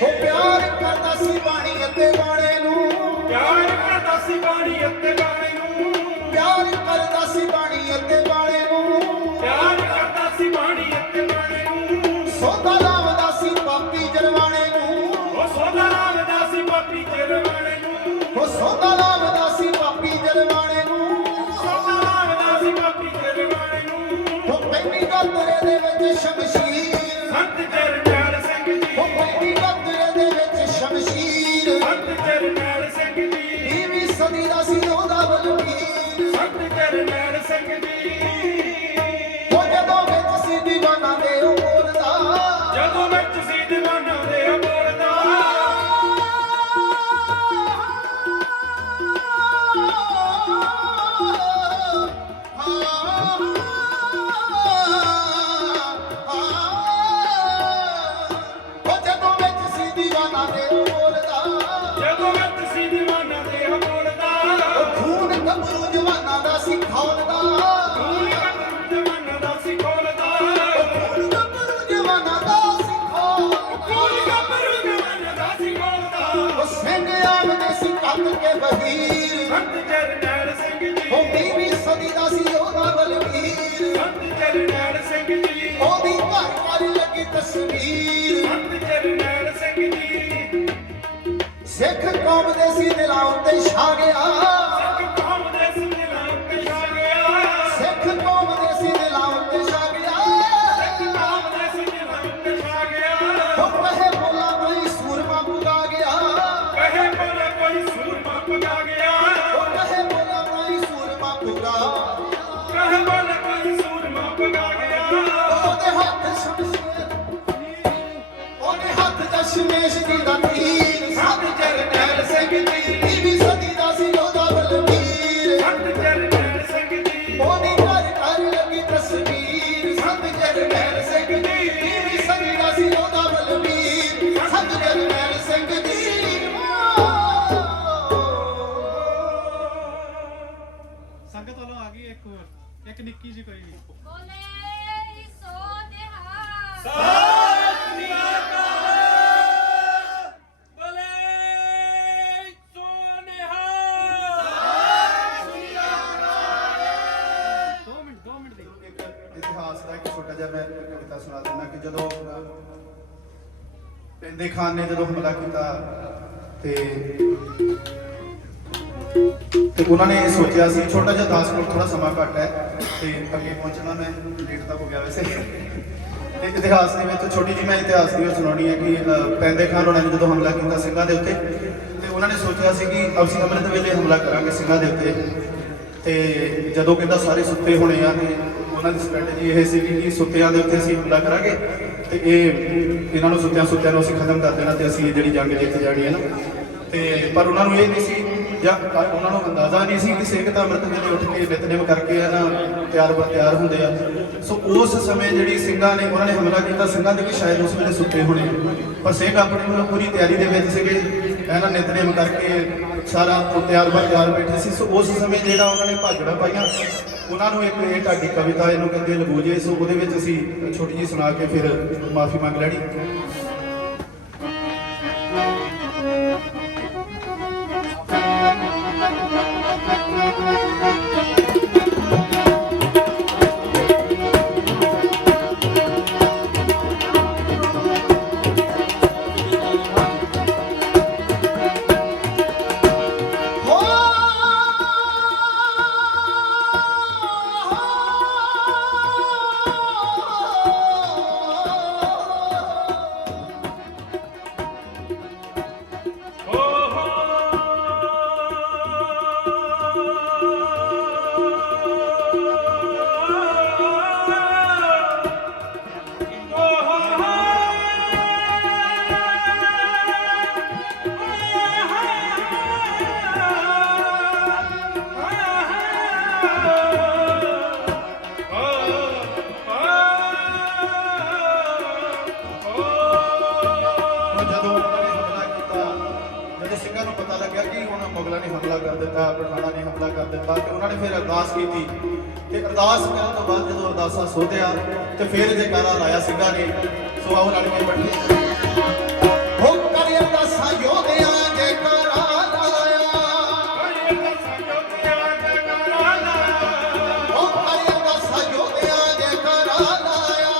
ਉਹ ਪਿਆਰ ਕਰਦਾ ਸੀ ਬਾਣੀ ਅਤੇ ਬਾਣੇ ਨੂੰ, ਪਿਆਰ ਕਰਦਾ ਸੀ ਬਾਣੀ ਅਤੇ ਬਾਣੇ ਨੂੰ। ਪਿਆਰ ਕਰਦਾ ਸੀ ਬਾਣੀ ਅਤੇ ਬਾਣੇ ਨੂੰ, ਪਿਆਰ ਕਰਦਾ ਸੀ ਬਾਣੀ ਅਤੇ ਬਾਣੇ ਨੂੰ। ਸੋਧਾ ਲਾਵਦਾ ਸੀ ਪਾਪੀ ਜਰਵਾਣੇ ਨੂੰ, ਉਹ ਸੋਧਾ ਲਾਵਦਾ ਸੀ ਪਾਪੀ ਜਰਵਾਣੇ ਨੂੰ। ਉਹ ਸੋਧਾ ਲਾਵਦਾ ਸੀ ਪਾਪੀ ਜਰਵਾਣੇ ਨੂੰ, ਸੋਧਾ ਲਾਵਦਾ ਸੀ ਪਾਪੀ ਜਰਵਾਣੇ ਨੂੰ। ਉਹ ਪਹਿਲੀ ਗਾਤਰੇ ਦੇ ਵਿੱਚ ਸ਼ਮਸ਼ੀਰ ਸੰਤ ਜਰਨੈਲ ਸਿੰਘ ਜੀ। ਉਹ ਪਹਿਲੀ ਗਾਤਰੇ ਦੇ ਵਿੱਚ ਸ਼ਮਸ਼ੀਰ ਸੰਤ ਜਰਨੈਲ ਸਿੰਘ ਜੀ। 20ਵੀਂ ਸਦੀ ਦਾ ਸੀ ਉਹਦਾ ਬਲਬੀਰ ਸੰਤ ਜਰਨੈਲ ਸਿੰਘ ਜੀ। ਉਹ ਜਦੋਂ ਵਿੱਚ ਸੀ ਦੀਵਾਨਾ ਦੇ ਉਹ ਬੋਲਦਾ, ਜਦੋਂ ਵਿੱਚ ਸੀ ਦੀਵਾਨਾ ਦੇ ਉਹ ਬੋਲਦਾ। ਉਹ ਜਦੋਂ ਵਿੱਚ ਸੀ ਦੀਵਾਨਾ ਦੇ ਉਹ ਬੋਲਦਾ, ਜਦੋਂ ਵਿੱਚ ਸੀ ਦੀਵਾਨਾ ਦੇ ਉਹ ਬੋਲਦਾ। ਉਹ ਖੂਨ ਗੱਭਰੂ ਜਵਾਨਾਂ ਦਾ ਸੀ ਖੌਲਦਾ, ਖੂਨ ਗੱਭਰੂ ਜਵਾਨਾਂ ਦਾ ਸੀ ਖੌਲਦਾ। ਖੂਨ ਗੱਭਰੂ ਜਵਾਨਾਂ ਦਾ ਸੀ ਖੌਲਦਾ, ਖੂਨ ਗੱਭਰੂ ਜਵਾਨਾਂ ਦਾ ਸੀ ਖੌਲਦਾ। ਉਹ ਸਿੰਘ ਆਵਦੇ ਸੀ ਕੱਟ ਕੇ ਬਹੀਰ ਸੰਤ ਜਰਨੈਲ ਸਿੰਘ ਜੀ। ਉਹ 20ਵੀਂ ਸਦੀ ਦਾ ਸੀ ਉਹਦਾ ਬਲਬੀਰ ਸੰਤ ਜਰਨੈਲ ਸਿੰਘ ਜੀ। ਉਹਦੀ ਘਰ ਘਰ ਲੱਗੀ ਤਸਵੀਰ ਸੰਤ ਜਰਨੈਲ ਸਿੰਘ ਜੀ। ਸਿੱਖ ਕੌਮ ਦੇ ਸੀ ਦਿਲਾਂ ਉੱਤੇ ਛਾ ਗਿਆ, ਸਿੱਖ ਕੌਮ ਦੇ ਸੀ ਦਿਲਾਂ ਉੱਤੇ ਛਾ ਗਿਆ। ਸਿੱਖ ਕੌਮ ਦੇ ਸੀ ਦਿਲਾਂ ਉੱਤੇ ਛਾ ਗਿਆ, ਸਿੱਖ ਕੌਮ ਦੇ ਸੀ ਦਿਲਾਂ ਉੱਤੇ ਛਾ ਗਿਆ। ਉਹ ਕਹੇ ਬੋਲਾ ਕੋਈ ਸੂਰਮਾ ਪੁਗਾ ਗਿਆ, ਕਹੇ ਬੋਲਾ ਕੋਈ ਸੂਰਮਾ ਪੁਗਾ ਗਿਆ। ਉਹ ਕਹੇ ਬੋਲਾ ਕੋਈ ਸੂਰਮਾ ਪੁਗਾ, ਕਹੇ ਬੋਲਾ ਕੋਈ ਸੂਰਮਾ ਪੁਗਾ ਗਿਆ। ਉਹਦੇ ਹੱਥ ਸ਼ਮਸ਼ੀਰ, ਉਹਦੇ ਹੱਥ ਦਸ਼ਮੇਸ਼ ਦੀ ਦਾ ਤੀਰ ਸੰਤ ਜਰਨੈਲ ਸਿੰਘ ਜੀ। 20ਵੀਂ ਸਦੀ ਦਾ ਸੀ ਉਹਦਾ ਵਾਕਿਆ ਸੁਣਾ ਦਿੰਦਾ ਕਿ ਜਦੋਂ ਪੈਂਦੇ ਖਾਨ ਨੇ ਜਦੋਂ ਹਮਲਾ ਕੀਤਾ ਤੇ ਉਹਨਾਂ ਨੇ ਸੋਚਿਆ ਸੀ, ਛੋਟਾ ਜਿਹਾ ਦਾਸ ਕੋਲ ਥੋੜਾ ਸਮਾਂ ਘੱਟ ਹੈ ਤੇ ਅੱਗੇ ਪਹੁੰਚਣਾ, ਮੈਂ ਲੇਟ ਤੱਕ ਹੋ ਗਿਆ ਵੈਸੇ। ਤੇ ਇਤਿਹਾਸ ਦੇ ਵਿੱਚ ਛੋਟੀ ਜਿਹੀ ਮੈਂ ਇਤਿਹਾਸ ਦੀ ਉਹ ਸੁਣਾਉਣੀ ਹੈ ਕਿ ਪੈਂਦੇ ਖਾਨ ਉਹਨਾਂ ਨੇ ਜਦੋਂ ਹਮਲਾ ਕੀਤਾ ਸਿੰਘਾਂ ਦੇ ਉੱਤੇ, ਤੇ ਉਹਨਾਂ ਨੇ ਸੋਚਿਆ ਸੀ ਕਿ ਅਸੀਂ ਅੰਮ੍ਰਿਤ ਵੇਲੇ ਹਮਲਾ ਕਰਾਂਗੇ ਸਿੰਘਾਂ ਦੇ ਉੱਤੇ। ਤੇ ਜਦੋਂ ਕਹਿੰਦਾ ਸਾਰੇ ਸੁੱਤੇ ਹੋਣੇ ਆ, ਤੇ ਉਹਨਾਂ ਦੀ ਸਟ੍ਰੈਟਜੀ ਇਹ ਸੀ ਕਿ ਸੁੱਤਿਆਂ ਦੇ ਉੱਤੇ ਅਸੀਂ ਹਮਲਾ ਕਰਾਂਗੇ ਤੇ ਇਹਨਾਂ ਨੂੰ ਸੁੱਤਿਆਂ ਨੂੰ ਅਸੀਂ ਖਤਮ ਕਰ ਦੇਣਾ ਤੇ ਅਸੀਂ ਇਹ ਜਿਹੜੀ ਜੰਗ ਜਿੱਤ ਜਾਣੀ ਹੈ ਨਾ। ਤੇ ਪਰ ਉਹਨਾਂ ਨੂੰ ਇਹ ਨਹੀਂ ਸੀ, ਜਾਂ ਉਹਨਾਂ ਨੂੰ ਅੰਦਾਜ਼ਾ ਨਹੀਂ ਸੀ ਕਿ ਸਿੰਘ ਤਾਂ ਅੰਮ੍ਰਿਤ ਵੇਲੇ ਉੱਠ ਕੇ ਨਿਤਨੇਮ ਕਰਕੇ ਹੈ ਨਾ ਤਿਆਰ ਹੁੰਦੇ ਆ। ਸੋ ਉਸ ਸਮੇਂ ਜਿਹੜੀ ਸਿੰਘਾਂ ਨੇ ਉਹਨਾਂ ਨੇ ਹਮਲਾ ਕੀਤਾ ਸਿੰਘਾਂ ਦੇ ਵੀ ਸ਼ਾਇਦ ਉਸ ਵੇਲੇ ਸੁੱਤੇ ਹੋਣੇ, ਪਰ ਸਿੰਘ ਆਪਣੇ ਵੱਲੋਂ ਪੂਰੀ ਤਿਆਰੀ ਦੇ ਵਿੱਚ ਸੀਗੇ, ਹੈ ਨਾ ਨਿਤਨੇਮ ਕਰਕੇ ਸਾਰਾ ਤਿਆਰ ਬੈਠੇ ਸੀ। ਸੋ ਉਸ ਸਮੇਂ ਜਿਹੜਾ ਉਹਨਾਂ ਨੇ ਭਾਜੜਾ ਪਾਈਆਂ, ਉਹਨਾਂ ਨੂੰ ਇੱਕ ਇਹ ਢਾਡੀ ਕਵਿਤਾ ਇਹਨੂੰ ਕਹਿੰਦੇ ਲਗੂਜੇ। ਸੋ ਉਹਦੇ ਵਿੱਚ ਅਸੀਂ ਛੋਟੀ ਜਿਹੀ ਸੁਣਾ ਕੇ ਫਿਰ ਮਾਫੀ ਮੰਗ ਲੈਣੀ। ਸਿੰਘਾਂ ਨੂੰ ਪਤਾ ਲੱਗਿਆ ਕਿ ਹੁਣ ਮੁਗਲਾਂ ਨੇ ਹਮਲਾ ਕਰ ਦਿੱਤਾ, ਪਠਾਨਾਂ ਨੇ ਹਮਲਾ ਕਰ ਦਿੱਤਾ, ਤੇ ਉਹਨਾਂ ਨੇ ਫਿਰ ਅਰਦਾਸ ਕੀਤੀ। ਤੇ ਅਰਦਾਸ ਕਰਨ ਤੋਂ ਬਾਅਦ ਜਦੋਂ ਅਰਦਾਸਾਂ ਸੋਧਿਆ ਤੇ ਫਿਰ ਜੈਕਾਰਾ ਲਾਇਆ ਸਿੰਘਾਂ ਨੇ। ਸੋ ਆਓ ਰਲ ਕੇ ਪੜ੍ਹੀਏ। ਹੋ ਕਰ ਅਰਦਾਸਾਂ ਯੋਧਿਆਂ ਜੈਕਾਰਾ ਲਾਇਆ, ਹੋ ਕਰ ਅਰਦਾਸਾਂ ਯੋਧਿਆਂ ਜੈਕਾਰਾ ਲਾਇਆ,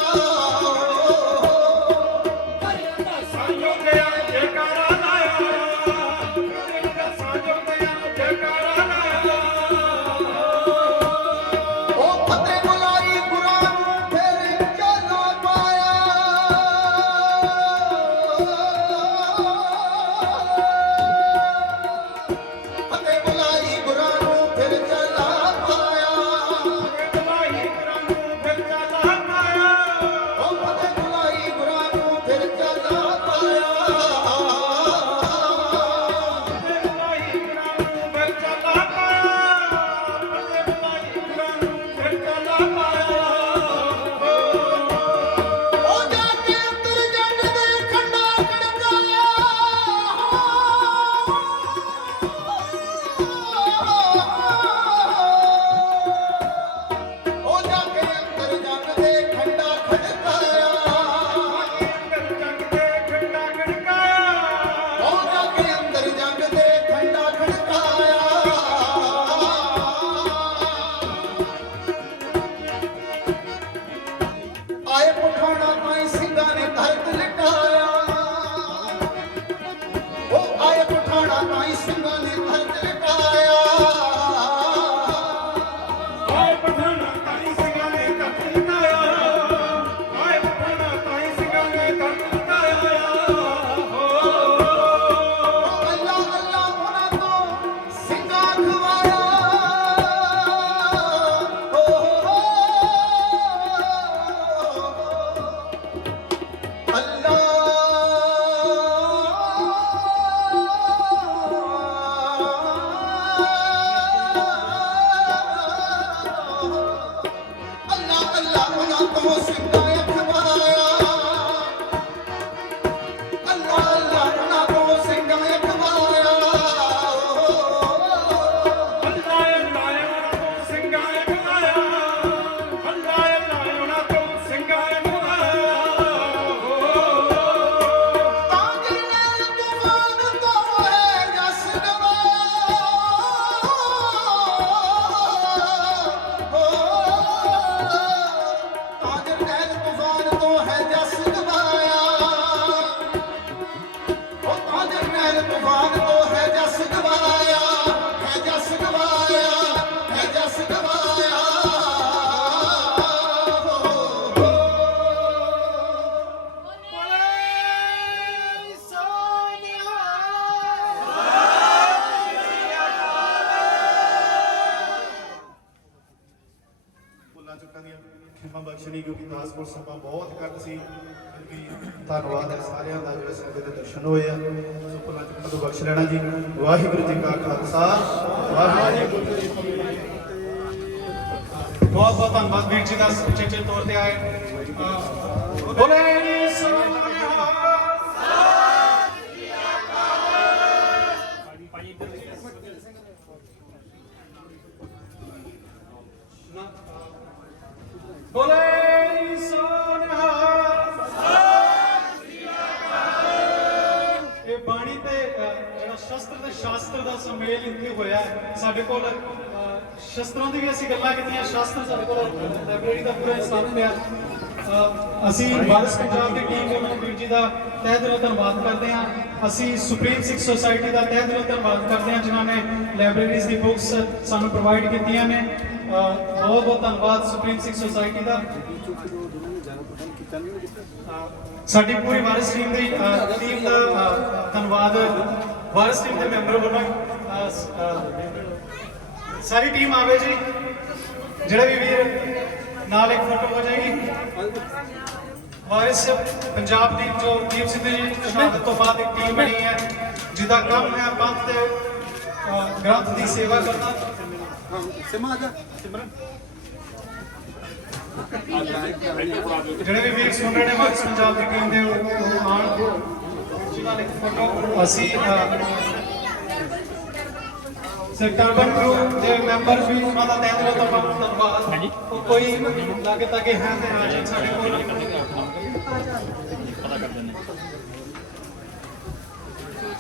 ਕੋਲ ਸਮਾਂ ਬਹੁਤ ਘੱਟ ਸੀ, ਫਿਰ ਵੀ ਧੰਨਵਾਦ ਹੈ ਸਾਰਿਆਂ ਦਾ ਜਿਹੜੇ ਸਾਡੇ ਦੇ ਦਰਸ਼ਨ ਹੋਏ ਆ। ਸੋ ਭੁੱਲਾਂ ਚੁੱਕਾਂ ਤੋਂ ਬਖਸ਼ ਲੈਣਾ ਜੀ। ਵਾਹਿਗੁਰੂ ਜੀ ਕਾ ਖਾਲਸਾ, ਵਾਹਿਗੁਰੂ ਜੀ ਕੀ ਫਤਿਹ। ਬਹੁਤ ਬਹੁਤ ਧੰਨਵਾਦ ਵੀਰ ਜੀ ਦਾ ਸੁਚੇਚੇ ਤੌਰ ਤੇ ਆਏ। ਬੋਲੇ ਬੋਲੇ ਸੋਨਿਹਾ। ਇਹ ਬਾਣੀ ਤੇ ਜਿਹੜਾ ਸ਼ਸਤਰ ਤੇ ਸ਼ਾਸਤਰ ਦਾ ਸੁਮੇਲ ਇੱਥੇ ਹੋਇਆ ਹੈ। ਸਾਡੇ ਕੋਲ ਸ਼ਸਤਰਾਂ ਦੀ ਵੀ ਅਸੀਂ ਗੱਲਾਂ ਕੀਤੀਆਂ, ਸ਼ਾਸਤਰ ਸਾਡੇ ਕੋਲ ਲਾਇਬ੍ਰੇਰੀ ਦਾ ਪੂਰਾ ਹਿਸਾਬ ਪਿਆ। ਅਸੀਂ ਵਾਰਿਸ ਪੰਜਾਬ ਦੀ ਟੀਮ ਦੇ ਵੀਰ ਜੀ ਦਾ ਤਹਿ ਦਿਲੋਂ ਧੰਨਵਾਦ ਕਰਦੇ ਹਾਂ। ਅਸੀਂ ਸੁਪਰੀਮ ਸਿੱਖ ਸੁਸਾਇਟੀ ਦਾ ਤਹਿ ਦਿਲੋਂ ਧੰਨਵਾਦ ਕਰਦੇ ਹਾਂ ਜਿਨ੍ਹਾਂ ਨੇ ਲਾਇਬ੍ਰੇਰੀਜ਼ ਦੀ ਬੁੱਕਸ ਸਾਨੂੰ ਪ੍ਰੋਵਾਈਡ ਕੀਤੀਆਂ ਨੇ। ਬਹੁਤ ਬਹੁਤ ਧੰਨਵਾਦ ਸੁਪਰੀਮ ਸਿੱਖ ਸੁਸਾਇਟੀ ਦਾ। ਸਾਡੀ ਪੂਰੀ ਵਾਰਿਸ ਟੀਮ ਦੀ ਟੀਮ ਦਾ ਧੰਨਵਾਦ। ਵਾਰਿਸ ਟੀਮ ਦੇ ਮੈਂਬਰ ਵੱਲੋਂ ਸਾਰੀ ਟੀਮ ਆਵੇ ਜੀ। ਜਿਹੜੇ ਵੀ ਵੀਰ ਨਾਲ ਇੱਕ ਫੋਟੋ ਹੋ ਜਾਏਗੀ। ਵਾਰਿਸ ਪੰਜਾਬ ਟੀਮ ਜੋ ਦੀਪ ਸਿੱਧੂ ਜੀ ਸ਼ਹਾਦਤ ਤੋਂ ਬਾਅਦ ਇੱਕ ਟੀਮ ਬਣੀ ਹੈ ਜਿਹਦਾ ਕੰਮ ਹੈ ਪੰਥ ਤੇ ਗ੍ਰੰਥ ਦੀ ਸੇਵਾ ਕਰਨਾ। ਜਿਹੜੇ ਵੀ ਵੀਰ ਸੁਣ ਰਹੇ ਨੇ ਵਾਰਿਸ ਪੰਜਾਬ ਦੀ ਟੀਮ ਦੇ ਆਣ ਨਾਲ ਇੱਕ ਫੋਟੋ। ਅਸੀਂ ਸਰ ਟਰਬਨ ਕਰੂ ਦੇ ਮੈਂਬਰ ਵੀ ਉਹਨਾਂ ਦਾ ਤਹਿ ਦਿਲੋਂ ਧੰਨਵਾਦ। ਉਹ ਕੋਈ ਲਾਗੇ ਤਾਗੇ ਹੈ ਤੇ ਆ ਜਾਣ ਸਾਡੇ ਕੋਲ।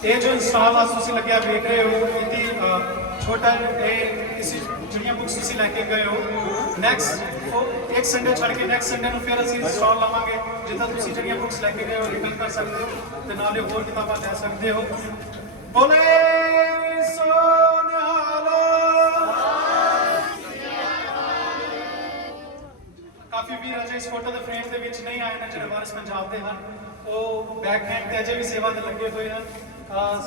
ਇਹ ਜੋ ਇੰਸਟਾਲ ਆ ਤੁਸੀਂ ਲੱਗਿਆ ਵੇਖ ਰਹੇ ਹੋ, ਇਹਦੀ ਛੋਟਾ ਇਹ ਕਿਸੇ ਜਿਹੜੀਆਂ ਬੁੱਕਸ ਤੁਸੀਂ ਲੈ ਕੇ ਗਏ ਹੋ, ਨੈਕਸਟ ਇੱਕ ਸੰਡੇ ਛੱਡ ਕੇ ਨੈਕਸਟ ਸੰਡੇ ਨੂੰ ਫਿਰ ਅਸੀਂ ਇੰਸਟਾਲ ਲਵਾਂਗੇ ਜਿੱਦਾਂ ਤੁਸੀਂ ਜਿਹੜੀਆਂ ਬੁੱਕਸ ਲੈ ਕੇ ਗਏ ਹੋ ਰਿਟਰਨ ਕਰ ਸਕਦੇ ਹੋ ਤੇ ਨਾਲੇ ਹੋਰ ਕਿਤਾਬਾਂ ਲੈ ਸਕਦੇ ਹੋ। ਬੋਲੇ ਕਾਫੀ ਵੀਰ ਅਜੇ ਇਸ ਫੋਟੋ ਦੇ ਫਰੇਮ ਦੇ ਵਿੱਚ ਨਹੀਂ ਆਏ ਨੇ ਜਿਹੜੇ ਵਾਰਿਸ ਪੰਜਾਬ ਦੇ ਹਨ। ਉਹ ਬੈਕ ਹੈਂਡ ਤੇ ਅਜੇ ਵੀ ਸੇਵਾ ਤੇ ਲੱਗੇ ਹੋਏ ਹਨ।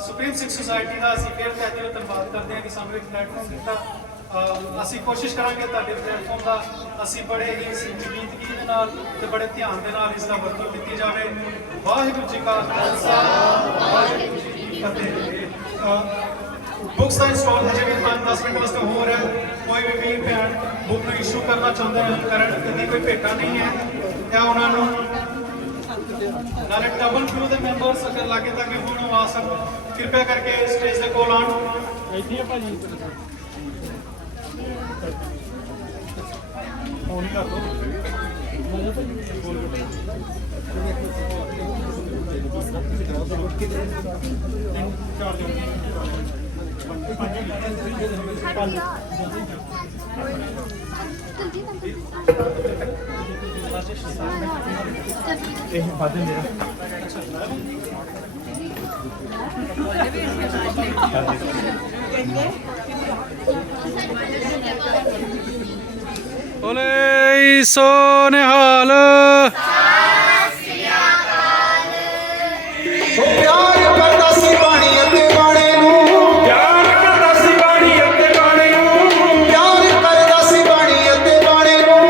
ਸੁਪਰੀਮ ਸਿੱਖ ਸੁਸਾਇਟੀ ਦਾ ਅਸੀਂ ਫਿਰ ਤਹਿ ਦਿਲੋਂ ਧੰਨਵਾਦ ਕਰਦੇ ਹਾਂ ਕਿ ਸਾਨੂੰ ਇੱਕ ਪਲੇਟਫਾਰਮ ਦਿੱਤਾ। ਅਸੀਂ ਕੋਸ਼ਿਸ਼ ਕਰਾਂਗੇ ਤੁਹਾਡੇ ਪਲੇਟਫਾਰਮ ਦਾ ਅਸੀਂ ਬੜੇ ਹੀ ਸੰਜੀਦਗੀ ਦੇ ਨਾਲ ਤੇ ਬੜੇ ਧਿਆਨ ਦੇ ਨਾਲ ਇਸ ਦਾ ਵਰਤੋਂ ਕੀਤੀ ਜਾਵੇ। ਵਾਹਿਗੁਰੂ ਜੀ ਕਾ ਖਾਲਸਾ, ਵਾਹਿਗੁਰੂ ਜੀ ਕੀ ਫਤਿਹ। ਬੁੱਕਸ ਦਾ ਇੰਸਟਾਲ ਹਜੇ ਵੀ 5-10 ਮਿੰਟ ਵਾਸਤੇ ਹੋ ਰਿਹਾ। ਕੋਈ ਵੀ ਵੀਰ ਭੈਣ ਬੁੱਕ ਨੂੰ ਇਸ਼ੂ ਕਰਨਾ ਚਾਹੁੰਦੇ ਹਨ ਕਰਨ, ਇਹਦੀ ਕੋਈ ਭੇਟਾ ਨਹੀਂ ਹੈ ਜਾਂ ਉਹਨਾਂ ਨੂੰ ਨਾਲੇ ਟਰਬਨ ਕਰੂ ਦੇ ਮੈਂਬਰਸ ਅਗਰ ਲਾਗੇ ਤੱਕ ਹੁਣ ਆ ਸਕਣ ਕਿਰਪਾ ਕਰਕੇ ਸਟੇਜ ਦੇ ਕੋਲ ਆਉਣ। ਇੱਥੇ ਆ ਭਾਜੀ ਫੋਨ ਕਰ ਦੋ। ਇਹ ਬਾਦ ਦੇ ਮੇਰਾ ਬੋਲੇ ਸੋ ਨਿਹਾਲ। ਪਿਆਰ ਕਰਦਾ ਸੀ ਬਾਣੀ ਅਤੇ ਬਾਣੇ ਨੂੰ, ਪਿਆਰ ਕਰਦਾ ਸੀ ਬਾਣੀ ਅਤੇ ਬਾਣੇ ਨੂੰ, ਪਿਆਰ ਕਰਦਾ ਸੀ ਬਾਣੀ ਅਤੇ ਬਾਣੇ ਨੂੰ,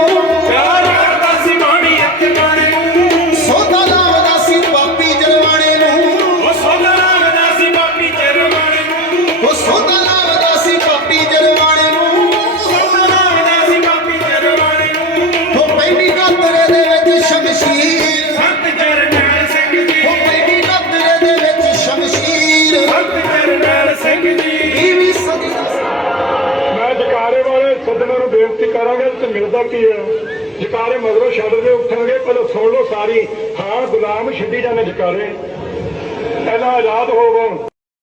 ਪਿਆਰ ਕਰਦਾ ਸੀ ਬਾਣੀ ਅਤੇ ਬਾਣੇ ਨੂੰ, ਸੋਧਾ ਲਾਉਂਦਾ ਸੀ ਪਾਪੀ ਜਰਵਾਣੇ ਨੂੰ, ਉਹ ਸੋਧਾ ਲਾਉਂਦਾ ਸੀ ਪਾਪੀ ਜਰਵਾਣੇ ਨੂੰ, ਉਹ ਸੋਧਾ ਲਾਉਂਦਾ ਸੀ ਪਾਪੀ ਜਰਵਾਣੇ ਨੂੰ, ਸੋਧਾ ਲਾਉਂਦਾ ਸੀ ਪਾਪੀ ਜਰਵਾਣੇ ਨੂੰ। ਉਹ ਪਹਿਲੀ ਗਾਤਰੇ ਦੇ ਵਿੱਚ ਸ਼ਮਸ਼ੀਰ, ਸੰਤ ਜਰਨੈਲ ਸਿੰਘ ਜੀ, ਉਹ ਪਹਿਲੀ ਗਾਤਰੇ ਦੇ ਵਿੱਚ ਸ਼ਮਸ਼ੀਰ, ਸੰਤ ਜਰਨੈਲ ਸਿੰਘ ਜੀ। 20ਵੀਂ ਸਦੀ ਦਾ ਮੈਂ ਜਕਾਰੇ ਵਾਲੇ ਸੱਜਣਾਂ ਨੂੰ ਬੇਨਤੀ ਕਰਾਂਗਾ ਤੇ ਮਿਲਦਾ ਕੀ ਹੈ ਜਕਾਰੇ ਮਗਰੋਂ ਛੱਡਦੇ ਉੱਠਣਗੇ। ਪਹਿਲਾਂ ਸੁਣ ਲਓ ਸਾਰੀ। ਹਾਂ ਗੁਲਾਮ ਛੱਡੀ ਜਾਂਦੇ ਜਕਾਰੇ, ਪਹਿਲਾਂ ਆਜ਼ਾਦ ਹੋਵੋ